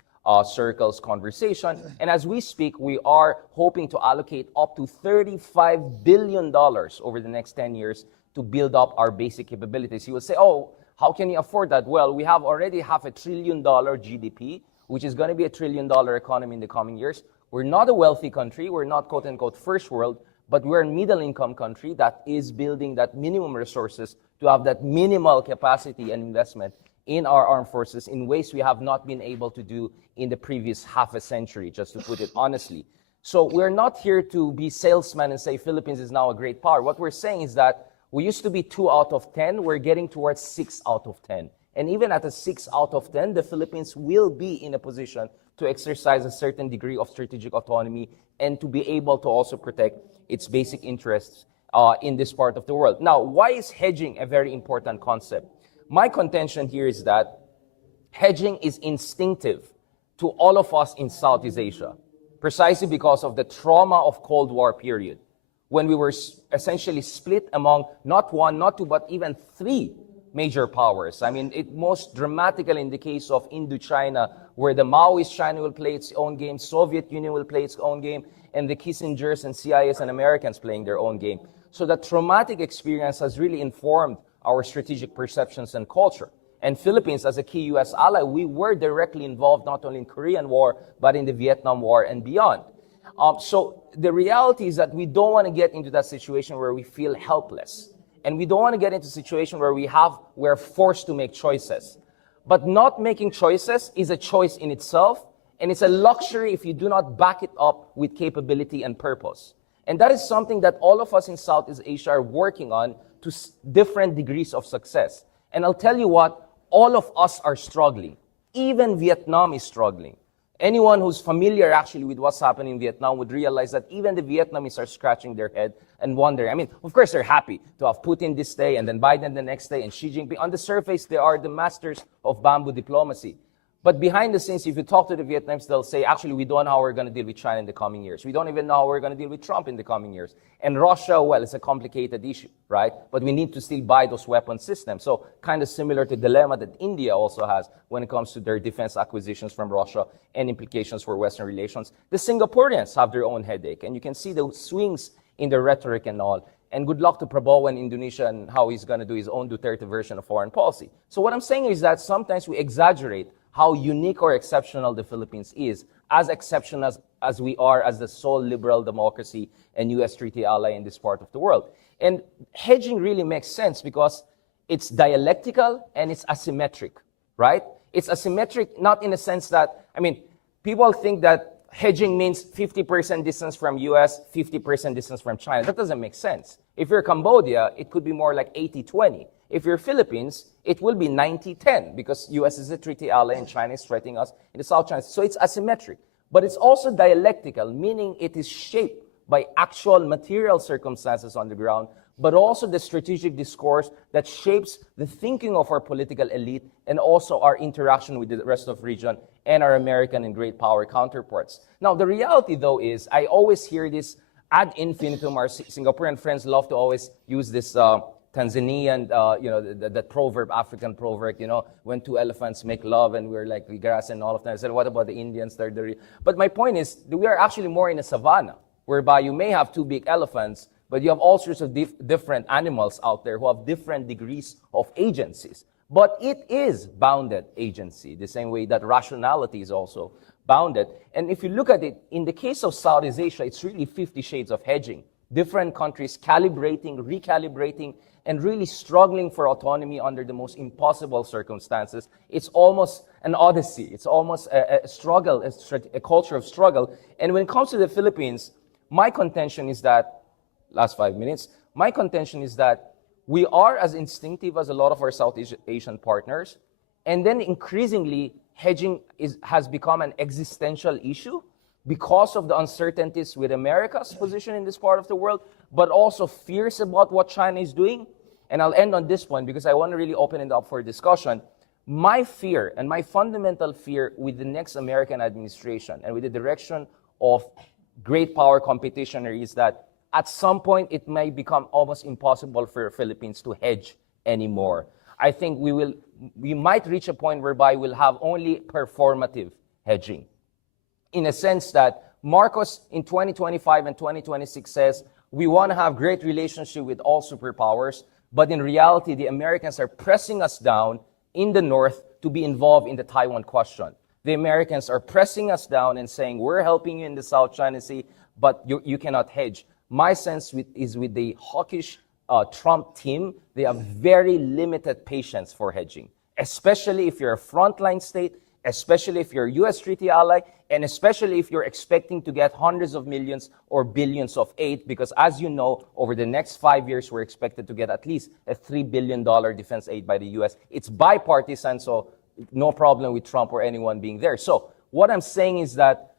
circles conversation. And as we speak, we are hoping to allocate up to $35 billion over the next 10 years to build up our basic capabilities. You will say, oh, how can you afford that? Well, we have already $500 billion GDP, which is going to be $1 trillion economy in the coming years. We're not a wealthy country. We're not quote unquote first world, but we're a middle income country that is building that minimum resources to have that minimal capacity and investment in our armed forces in ways we have not been able to do in the previous half a century, just to put it honestly. So we're not here to be salesmen and say Philippines is now a great power. What we're saying is that we used to be 2 out of 10. We're getting towards 6 out of 10. And even at a 6 out of 10, the Philippines will be in a position to exercise a certain degree of strategic autonomy and to be able to also protect its basic interests in this part of the world. Now, why is hedging a very important concept? My contention here is that hedging is instinctive to all of us in Southeast Asia, precisely because of the trauma of Cold War period, when we were essentially split among not 1, not 2, but even 3 major powers. I mean, it most dramatically in the case of Indochina, where the Maoist China will play its own game, Soviet Union will play its own game, and the Kissingers and CIAs and Americans playing their own game. So that traumatic experience has really informed our strategic perceptions and culture. And Philippines, as a key U.S. ally, we were directly involved not only in Korean War, but in the Vietnam War and beyond. So the reality is that we don't want to get into that situation where we feel helpless. And we don't want to get into a situation where we're forced to make choices. But not making choices is a choice in itself, and it's a luxury if you do not back it up with capability and purpose. And that is something that all of us in Southeast Asia are working on to different degrees of success. And I'll tell you what, all of us are struggling. Even Vietnam is struggling. Anyone who's familiar actually with what's happening in Vietnam would realize that even the Vietnamese are scratching their head and wondering. I mean, of course, they're happy to have Putin this day and then Biden the next day and Xi Jinping. On the surface, they are the masters of bamboo diplomacy. But behind the scenes, if you talk to the Vietnamese, they'll say, actually, we don't know how we're going to deal with China in the coming years. We don't even know how we're going to deal with Trump in the coming years. And Russia, well, it's a complicated issue, right? But we need to still buy those weapon systems. So kind of similar to the dilemma that India also has when it comes to their defense acquisitions from Russia and implications for Western relations. The Singaporeans have their own headache. And you can see the swings in the rhetoric and all. And good luck to Prabowo in Indonesia and how he's going to do his own Duterte version of foreign policy. So what I'm saying is that sometimes we exaggerate how unique or exceptional the Philippines is, as exceptional as we are as the sole liberal democracy and U.S. treaty ally in this part of the world. And hedging really makes sense because it's dialectical and it's asymmetric, right? It's asymmetric not in a sense that, I mean, people think that hedging means 50% distance from US, 50% distance from China. That doesn't make sense. If you're Cambodia, it could be more like 80-20. If you're Philippines, it will be 90-10 because US is a treaty ally and China is threatening us in the South China Sea. So it's asymmetric. But it's also dialectical, meaning it is shaped by actual material circumstances on the ground, but also the strategic discourse that shapes the thinking of our political elite and also our interaction with the rest of the region and our American and great power counterparts. Now, the reality, though, is I always hear this ad infinitum. Our Singaporean friends love to always use this Tanzanian, that proverb, African proverb, when two elephants make love and we're like the grass and all of that. I said, what about the Indians? But my point is, we are actually more in a savanna, whereby you may have two big elephants, but you have all sorts of different animals out there who have different degrees of agencies. But it is bounded agency, the same way that rationality is also bounded. And if you look at it, in the case of Southeast Asia, it's really 50 shades of hedging. Different countries calibrating, recalibrating, and really struggling for autonomy under the most impossible circumstances. It's almost an odyssey. It's almost a struggle, a culture of struggle. And when it comes to the Philippines, my contention is that, last 5 minutes, my contention is that we are as instinctive as a lot of our Southeast Asian partners, and then increasingly, hedging has become an existential issue because of the uncertainties with America's position in this part of the world, but also fears about what China is doing. And I'll end on this point because I want to really open it up for discussion. My fear and my fundamental fear with the next American administration and with the direction of great power competition is that at some point it may become almost impossible for Philippines to hedge anymore. I think we might reach a point whereby we'll have only performative hedging. In a sense that Marcos in 2025 and 2026 says, we want to have great relationship with all superpowers, but in reality, the Americans are pressing us down in the north to be involved in the Taiwan question. The Americans are pressing us down and saying, we're helping you in the South China Sea, but you cannot hedge. My sense is with the hawkish Trump team, they have very limited patience for hedging, especially if you're a frontline state, especially if you're a U.S. treaty ally, and especially if you're expecting to get hundreds of millions or billions of aid, because as you know, over the next 5 years, we're expected to get at least a $3 billion defense aid by the U.S. It's bipartisan, so no problem with Trump or anyone being there. So what I'm saying is that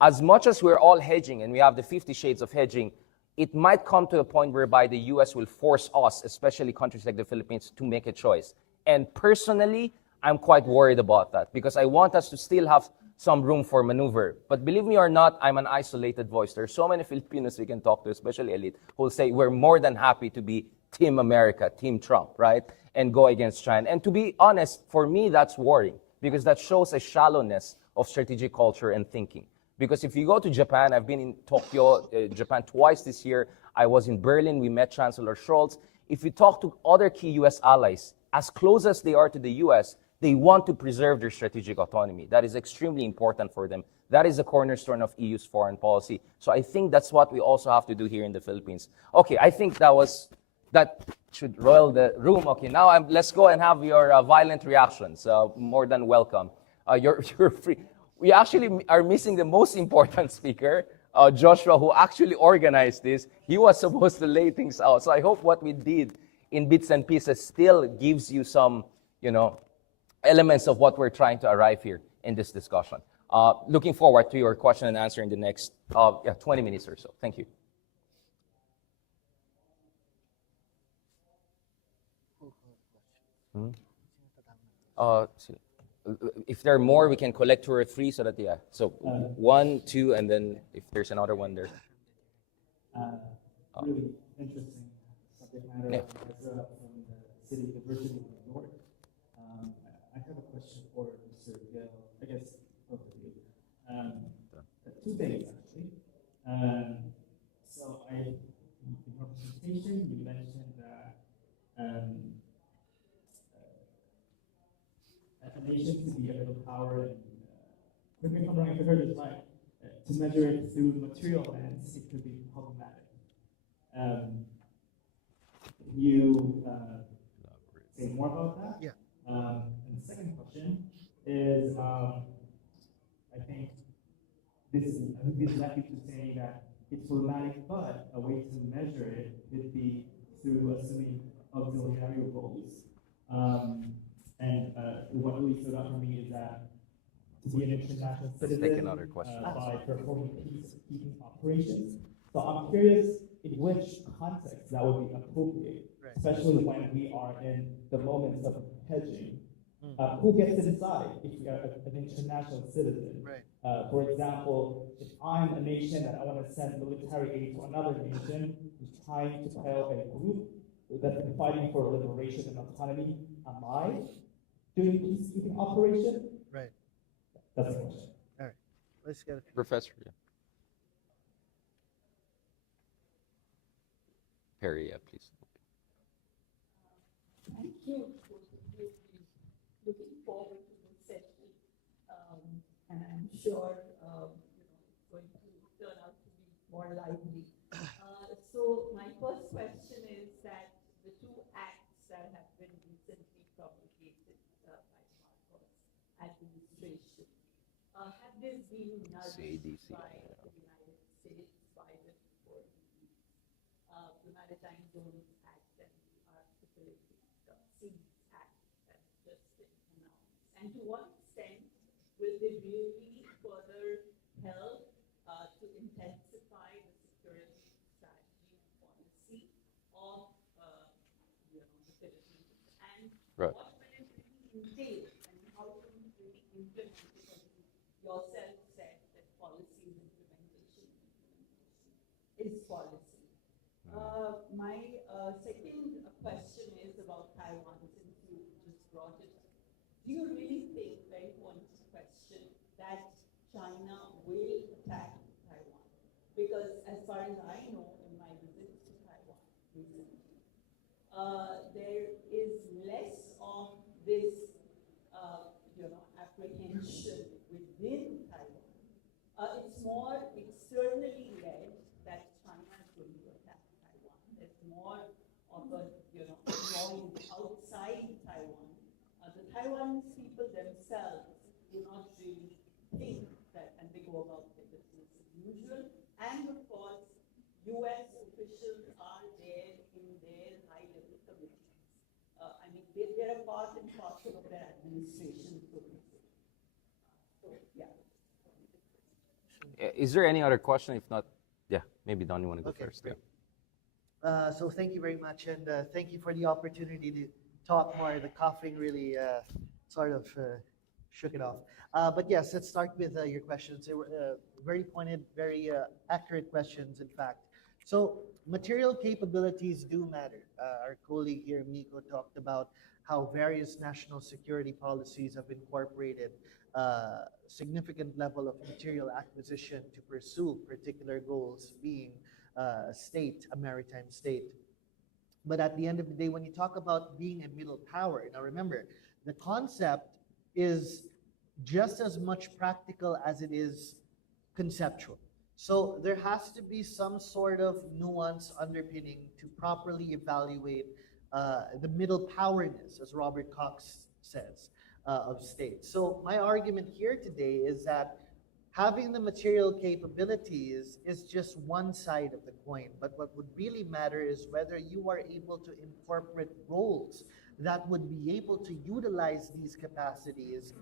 as much as we're all hedging, and we have the 50 shades of hedging, it might come to a point whereby the U.S. will force us, especially countries like the Philippines, to make a choice. And personally, I'm quite worried about that because I want us to still have some room for maneuver. But believe me or not, I'm an isolated voice. There are so many Filipinos we can talk to, especially elite, who will say we're more than happy to be Team America, Team Trump, right? And go against China. And to be honest, for me, that's worrying because that shows a shallowness of strategic culture and thinking. Because if you go to Japan, I've been in Tokyo, Japan twice this year. I was in Berlin. We met Chancellor Scholz. If you talk to other key U.S. allies, as close as they are to the U.S., they want to preserve their strategic autonomy. That is extremely important for them. That is the cornerstone of EU's foreign policy. So I think that's what we also have to do here in the Philippines. Okay, I think that should roil the room. Okay, now let's go and have your violent reactions. More than welcome. You're free. We actually are missing the most important speaker, Joshua, who actually organized this. He was supposed to lay things out. So I hope what we did in bits and pieces still gives you some, elements of what we're trying to arrive here in this discussion. Looking forward to your question and answer in the next 20 minutes or so. Thank you. If there are more, we can collect 2 or 3 so that, So 1, 2, and then if there's another one there. Really interesting subject matter. Yeah. I grew up from the City University of the North. I have a question for Mr. Gill, I guess both of you. 2 things, actually. So in your presentation, you mentioned that a nation to be a little power, and correct me if I'm wrong, if I heard this right, to measure it through material lens, it could be problematic. Can you say more about that? Yeah. And the second question is, I think this led me to saying that it's problematic, but a way to measure it would be through assuming auxiliary roles. What really stood out for me is that to be an international citizen take another question. by performing peacekeeping operations. So I'm curious in which context that would be appropriate, Right. especially when we are in the moments of hedging. Who gets to decide if we are an international citizen? Right. For example, if I'm a nation that I want to send military aid to another nation who's trying to quell a group that's been fighting for liberation and autonomy, am I doing peacekeeping operation? Right. That's the question. All right. Let's get it. Professor, yeah. Perry, yeah, please. Thank you. Looking forward to this session, and I'm sure it's going to turn out to be more lively. So my first question is that the two acts that have been recently promulgated by Marcos administration, have they been nudged CADC, by yeah. the United States by the Maritime Zones Act and the Archipelagic Seas Act that just been announced? And to what extent will they really further help to intensify the security strategy and policy of the Philippines? And Right. what will it really entail, and how will it really implement it? As you yourself said that policy is implementation is policy. My second question is about Taiwan, since you just brought it up. Do you really think, very pointed question, that China will attack Taiwan? Because as far as I know, in my visits to Taiwan recently, there is less of this, apprehension within Taiwan. It's more externally led that China is going to attack Taiwan. There's more of a, noise outside Taiwan. The Taiwanese people themselves do not really think that, and they go about their business as usual. And of course, U.S. officials are there in their high-level committees. They're a part and parcel of their administration, so to say. So, yeah. Is there any other question? If not, yeah, maybe Don, you want to go Okay, first? great. So thank you very much, and thank you for the opportunity to talk more. The coughing really sort of shook it off. But yes, let's start with your questions. They were very pointed, very accurate questions, in fact. So material capabilities do matter. Our colleague here, Miko, talked about how various national security policies have incorporated significant level of material acquisition to pursue particular goals, being a maritime state. But at the end of the day, when you talk about being a middle power, now remember, the concept is just as much practical as it is conceptual. So there has to be some sort of nuance underpinning to properly evaluate the middle powerness, as Robert Cox says, of states. So my argument here today is that having the material capabilities is just one side of the coin, but what would really matter is whether you are able to incorporate roles that would be able to utilize these capacities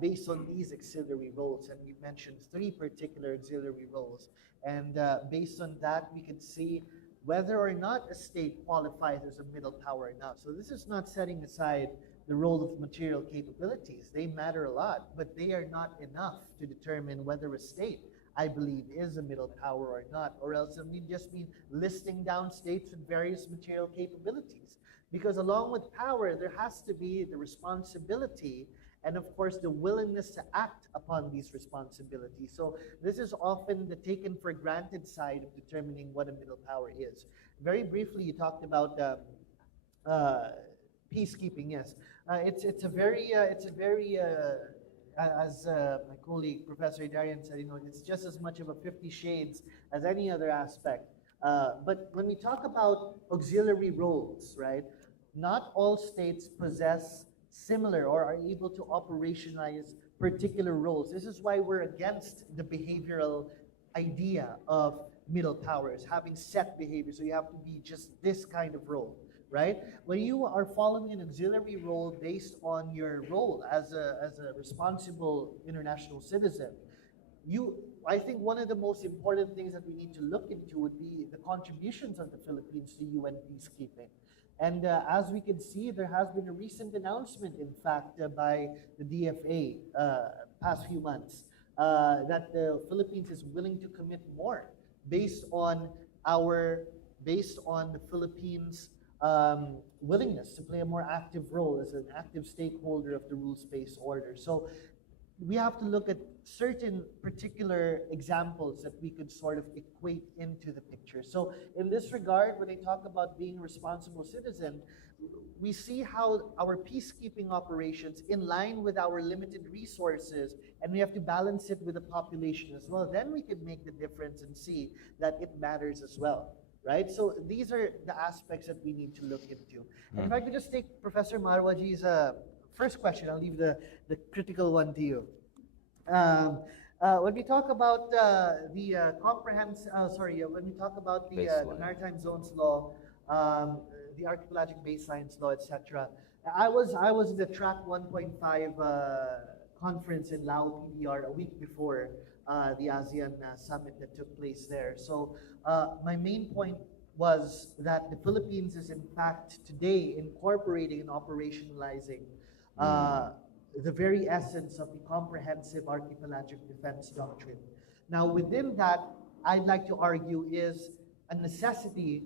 based on these auxiliary roles. And we mentioned 3 particular auxiliary roles. And based on that, we can see whether or not a state qualifies as a middle power or not. So this is not setting aside the role of material capabilities. They matter a lot, but they are not enough to determine whether a state, I believe, is a middle power or not, or else it would just mean listing down states with various material capabilities. Because along with power, there has to be the responsibility and of course the willingness to act upon these responsibilities. So this is often the taken for granted side of determining what a middle power is. Very briefly, you talked about peacekeeping. Yes, it's a very as my colleague Professor Darian said, it's just as much of a 50 shades as any other aspect. But when we talk about auxiliary roles, right? Not all states possess similar or are able to operationalize particular roles. This is why we're against the behavioral idea of middle powers, having set behavior. So you have to be just this kind of role, right? When you are following an auxiliary role based on your role as a responsible international citizen, I think one of the most important things that we need to look into would be the contributions of the Philippines to UN peacekeeping. And as we can see, there has been a recent announcement, in fact, by the DFA past few months, that the Philippines is willing to commit more based on the Philippines' willingness to play a more active role as an active stakeholder of the rules-based order. So we have to look at certain particular examples that we could sort of equate into the picture. So in this regard, when I talk about being a responsible citizen, we see how our peacekeeping operations in line with our limited resources, and we have to balance it with the population as well. Then we can make the difference and see that it matters as well, right? So these are the aspects that we need to look into. And if I could just take Professor Marwaji's first question, I'll leave the critical one to you. When we talk about when we talk about the Maritime Zones Law, the Archipelagic Baselines Law, etc. I was in the Track 1.5 conference in Lao PDR a week before the ASEAN summit that took place there. So my main point was that the Philippines is in fact today incorporating and operationalizing the very essence of the comprehensive archipelagic defense doctrine. Now, within that, I'd like to argue is a necessity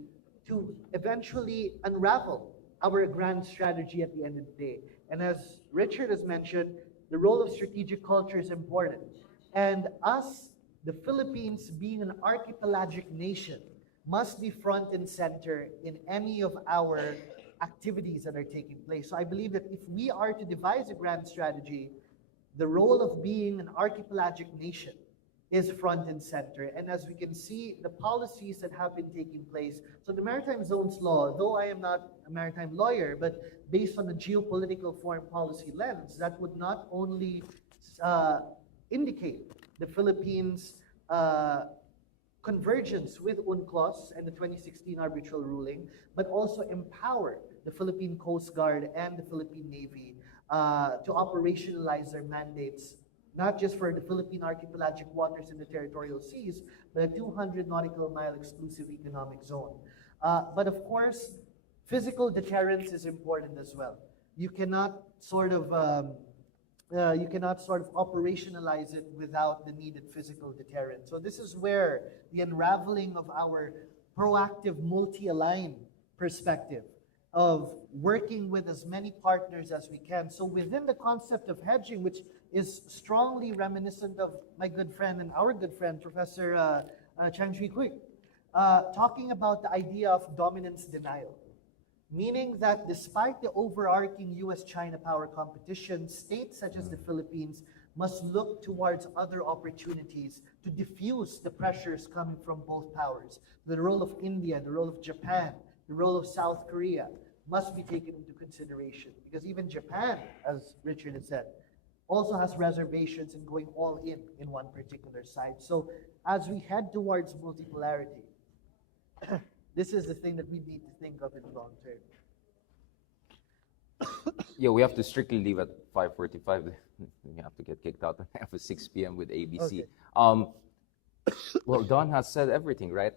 to eventually unravel our grand strategy at the end of the day. And as Richard has mentioned, the role of strategic culture is important. And us, the Philippines, being an archipelagic nation, must be front and center in any of our activities that are taking place. So I believe that if we are to devise a grand strategy, the role of being an archipelagic nation is front and center. And as we can see, the policies that have been taking place. So the Maritime Zones Law, though I am not a maritime lawyer, but based on the geopolitical foreign policy lens, that would not only indicate the Philippines' convergence with UNCLOS and the 2016 arbitral ruling, but also empower the Philippine Coast Guard and the Philippine Navy to operationalize their mandates, not just for the Philippine archipelagic waters and the territorial seas, but a 200 nautical mile exclusive economic zone. But of course, physical deterrence is important as well. You cannot sort of operationalize it without the needed physical deterrent. So this is where the unraveling of our proactive multi-aligned perspective of working with as many partners as we can. So within the concept of hedging, which is strongly reminiscent of my good friend and our good friend, Professor Chang Shui Kui, talking about the idea of dominance denial. Meaning that despite the overarching US-China power competition, states such as the Philippines must look towards other opportunities to diffuse the pressures coming from both powers. The role of India, the role of Japan, the role of South Korea must be taken into consideration. Because even Japan, as Richard has said, also has reservations in going all in one particular side. So as we head towards multipolarity, this is the thing that we need to think of in the long term. Yeah, we have to strictly leave at 5:45. We have to get kicked out at 6 p.m. with ABC. Okay. Well, Don has said everything, right?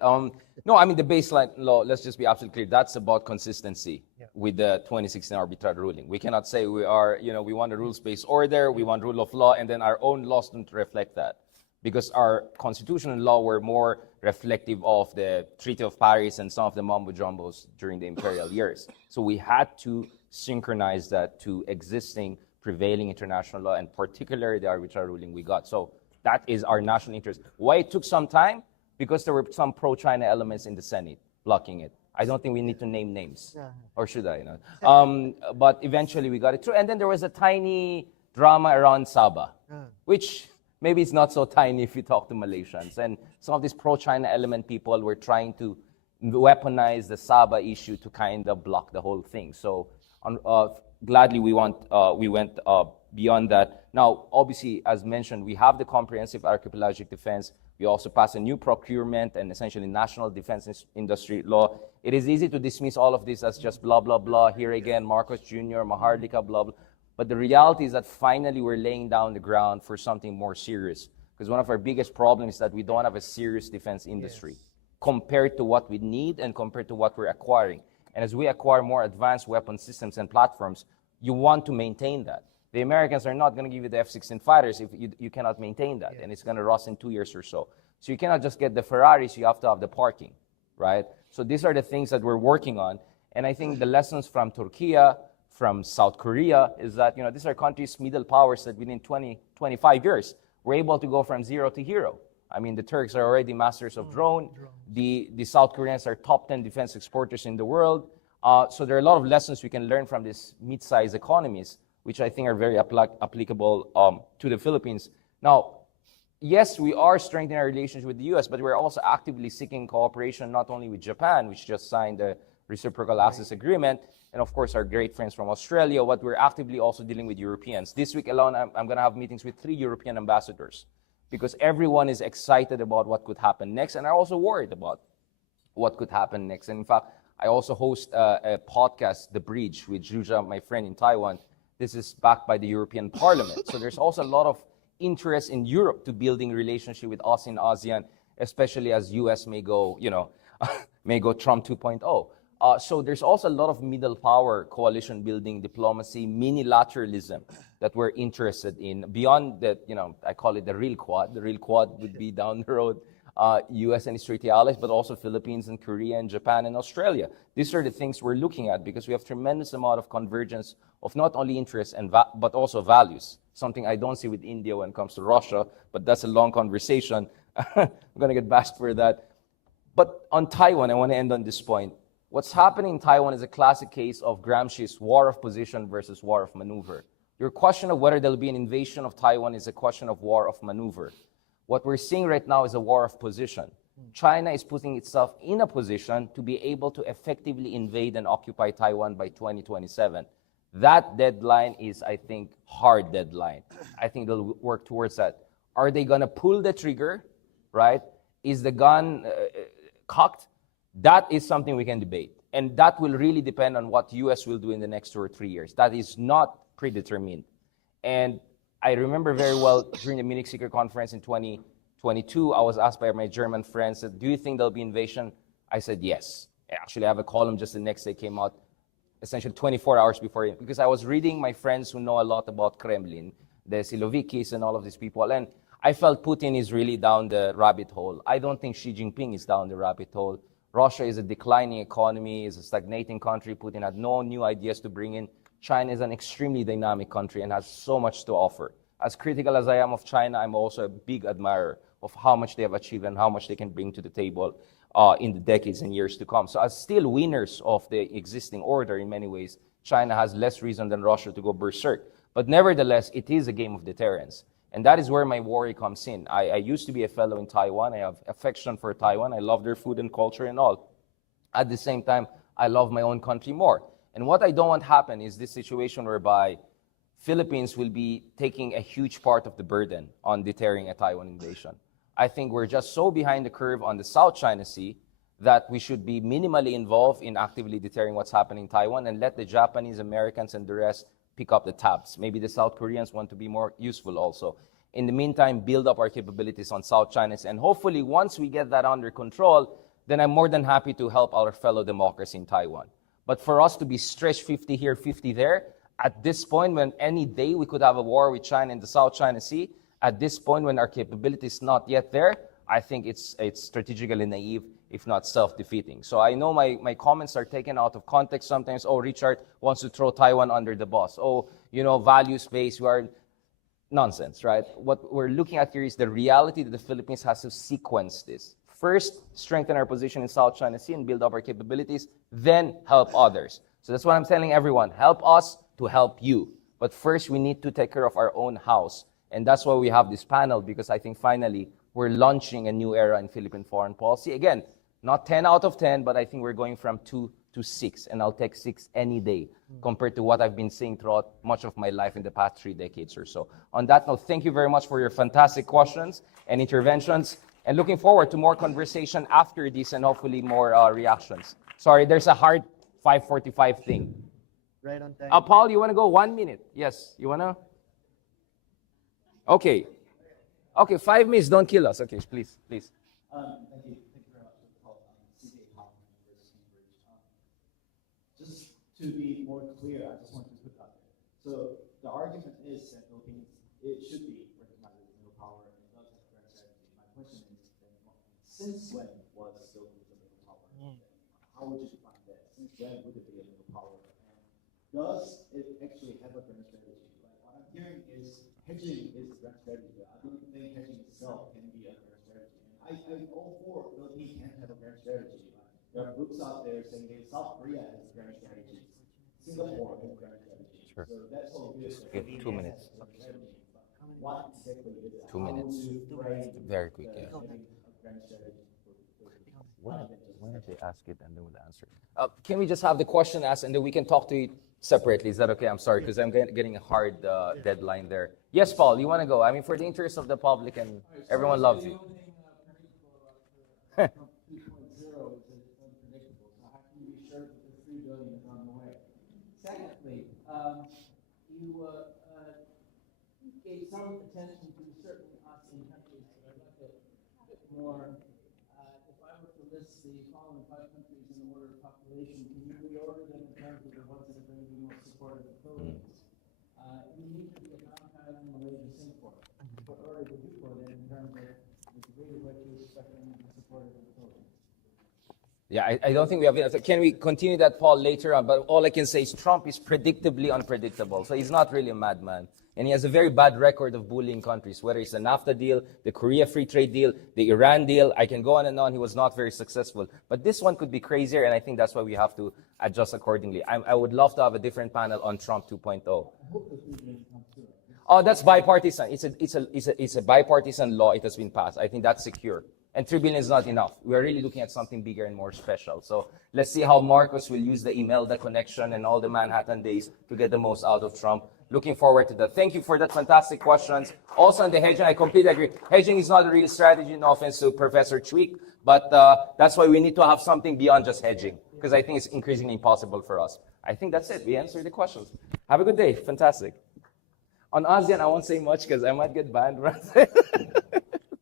No, I mean, the baseline law, let's just be absolutely clear, that's about consistency with the 2016 arbitral ruling. We cannot say we want a rules-based order, we want rule of law, and then our own laws don't reflect that. Because our constitutional law were more reflective of the Treaty of Paris and some of the mumbo-jumbos during the imperial years. So we had to synchronize that to existing prevailing international law, and particularly the arbitral ruling we got. So that is our national interest. Why it took some time? Because there were some pro-China elements in the Senate blocking it. I don't think we need to name names. Or should I? But eventually we got it through. And then there was a tiny drama around Sabah, which maybe it's not so tiny if you talk to Malaysians. And some of these pro-China element people were trying to weaponize the Sabah issue to kind of block the whole thing. So gladly we went beyond that. Now, obviously, as mentioned, we have the comprehensive archipelagic defense. We also passed a new procurement and essentially national defense industry law. It is easy to dismiss all of this as just blah, blah, blah. Here again, Marcos Jr., Maharlika, blah, blah. But the reality is that finally we're laying down the ground for something more serious. Because one of our biggest problems is that we don't have a serious defense industry compared to what we need and compared to what we're acquiring. And as we acquire more advanced weapon systems and platforms, you want to maintain that. The Americans are not going to give you the F-16 fighters if you cannot maintain that, and it's going to rust in 2 years or so. So you cannot just get the Ferraris, you have to have the parking, right? So these are the things that we're working on. And I think the lessons from Turkey, from South Korea, is that, these are countries, middle powers, that within 20, 25 years, we're able to go from zero to hero. I mean, the Turks are already masters of drone. The South Koreans are top 10 defense exporters in the world. So there are a lot of lessons we can learn from these mid-sized economies, which I think are very applicable to the Philippines. Now, yes, we are strengthening our relations with the U.S., but we're also actively seeking cooperation not only with Japan, which just signed the Reciprocal Access Agreement, and of course our great friends from Australia, but we're actively also dealing with Europeans. This week alone, I'm going to have meetings with 3 European ambassadors because everyone is excited about what could happen next and are also worried about what could happen next. And in fact, I also host a podcast, The Bridge, with Zhuja, my friend in Taiwan. This is backed by the European Parliament. So there's also a lot of interest in Europe to building relationship with us in ASEAN, especially as US may go, may go Trump 2.0. So there's also a lot of middle power coalition building, diplomacy, minilateralism that we're interested in. Beyond that, I call it the real quad. The real quad would be down the road, US and its treaty allies, but also Philippines and Korea and Japan and Australia. These are the things we're looking at because we have tremendous amount of convergence of not only interests but also values. Something I don't see with India when it comes to Russia, but that's a long conversation. I'm going to get bashed for that. But on Taiwan, I want to end on this point. What's happening in Taiwan is a classic case of Gramsci's war of position versus war of maneuver. Your question of whether there'll be an invasion of Taiwan is a question of war of maneuver. What we're seeing right now is a war of position. China is putting itself in a position to be able to effectively invade and occupy Taiwan by 2027. That deadline is, I think, hard deadline. I think they'll work towards that. Are they going to pull the trigger, right? Is the gun cocked? That is something we can debate. And that will really depend on what US will do in the next 2 or 3 years. That is not predetermined. And I remember very well during the Munich Secret Conference in 2022, I was asked by my German friends, do you think there'll be invasion? I said yes. Actually, I have a column just the next day came out, essentially 24 hours before, because I was reading my friends who know a lot about Kremlin, the Silovikis and all of these people, and I felt Putin is really down the rabbit hole. I don't think Xi Jinping is down the rabbit hole. Russia is a declining economy, is a stagnating country. Putin had no new ideas to bring in. China is an extremely dynamic country and has so much to offer. As critical as I am of China, I'm also a big admirer of how much they have achieved and how much they can bring to the table in the decades and years to come. So as still winners of the existing order in many ways, China has less reason than Russia to go berserk. But nevertheless, it is a game of deterrence. And that is where my worry comes in. I used to be a fellow in Taiwan. I have affection for Taiwan. I love their food and culture and all. At the same time, I love my own country more. And what I don't want to happen is this situation whereby Philippines will be taking a huge part of the burden on deterring a Taiwan invasion. I think we're just so behind the curve on the South China Sea that we should be minimally involved in actively deterring what's happening in Taiwan and let the Japanese, Americans, and the rest pick up the tabs. Maybe the South Koreans want to be more useful also. In the meantime, build up our capabilities on South China Sea. And hopefully, once we get that under control, then I'm more than happy to help our fellow democracies in Taiwan. But for us to be stretched 50 here, 50 there, at this point when any day we could have a war with China in the South China Sea, at this point when our capability is not yet there, I think it's strategically naive, if not self-defeating. So I know my comments are taken out of context sometimes. Oh, Richard wants to throw Taiwan under the bus. Oh, values-based, we are nonsense, right? What we're looking at here is the reality that the Philippines has to sequence this. First, strengthen our position in South China Sea and build up our capabilities, then help others. So that's what I'm telling everyone. Help us to help you. But first, we need to take care of our own house. And that's why we have this panel, because I think finally we're launching a new era in Philippine foreign policy. Again, not 10 out of 10, but I think we're going from 2 to 6, and I'll take 6 any day compared to what I've been seeing throughout much of my life in the past 3 decades or so. On that note, thank you very much for your fantastic questions and interventions, and looking forward to more conversation after this and hopefully more reactions. Sorry, there's a hard 5:45 thing. Right on time. Paul, you want to go 1 minute? Yes, you want to? Okay. Okay, 5 minutes, don't kill us. Okay, please. Thank you. Thank you very much for the call. CJ Hong, University of Cambridge. Just to be more clear, I just want to put that there. So the argument is that Philippines, it should be recognized as a middle power and it does have a grand strategy. My question is, then, since when was Philippines a middle power? How would you define that? Since when would it be a middle power? And does it actually have a grand strategy? Like, what I'm hearing is hedging is a grand strategy. I don't think hedging itself can be a grand strategy. And I'm all for Philippines can have a grand strategy. There are books out there saying that South Korea has a grand strategy. Singapore has a grand strategy. Sure. So that's all good. Okay, 2 minutes. What exactly is it? 2 minutes. How to frame Very quick, yeah. having a grand strategy Why don't they ask it and then we'll answer? Can we just have the question asked and then we can talk to it separately? Is that okay? I'm sorry, because I'm getting a hard deadline there. Yes, Paul, you want to go? I mean, for the interest of the public and everyone loves you. Trump 2.0 is unpredictable. So how can you be sure that the $3 billion is on the way? Secondly, you gave some attention to certain ASEAN countries, but I'd like a bit more. If I were to list the following 5 countries in order of population, can you reorder them in terms of the ones that are going to be most supportive of the Philippines? Indonesia, Vietnam, Thailand, Malaysia, Singapore. What order would you put in terms of the degree to which you expect them to be supportive of the Philippines? Yeah, I don't think we have enough. Can we continue that, Paul, later on? But all I can say is Trump is predictably unpredictable. So he's not really a madman. And he has a very bad record of bullying countries, whether it's the NAFTA deal, the Korea Free Trade deal, the Iran deal. I can go on and on. He was not very successful. But this one could be crazier, and I think that's why we have to adjust accordingly. I would love to have a different panel on Trump 2.0. Oh, that's bipartisan. It's a bipartisan law. It has been passed. I think that's secure. And $3 billion is not enough. We're really looking at something bigger and more special. So let's see how Marcos will use the Imelda connection and all the Manhattan days to get the most out of Trump. Looking forward to that. Thank you for that fantastic questions. Also on the hedging, I completely agree. Hedging is not a real strategy, no offense to Professor Chweek, but that's why we need to have something beyond just hedging, because I think it's increasingly impossible for us. I think that's it. We answered the questions. Have a good day. Fantastic. On ASEAN, I won't say much because I might get banned.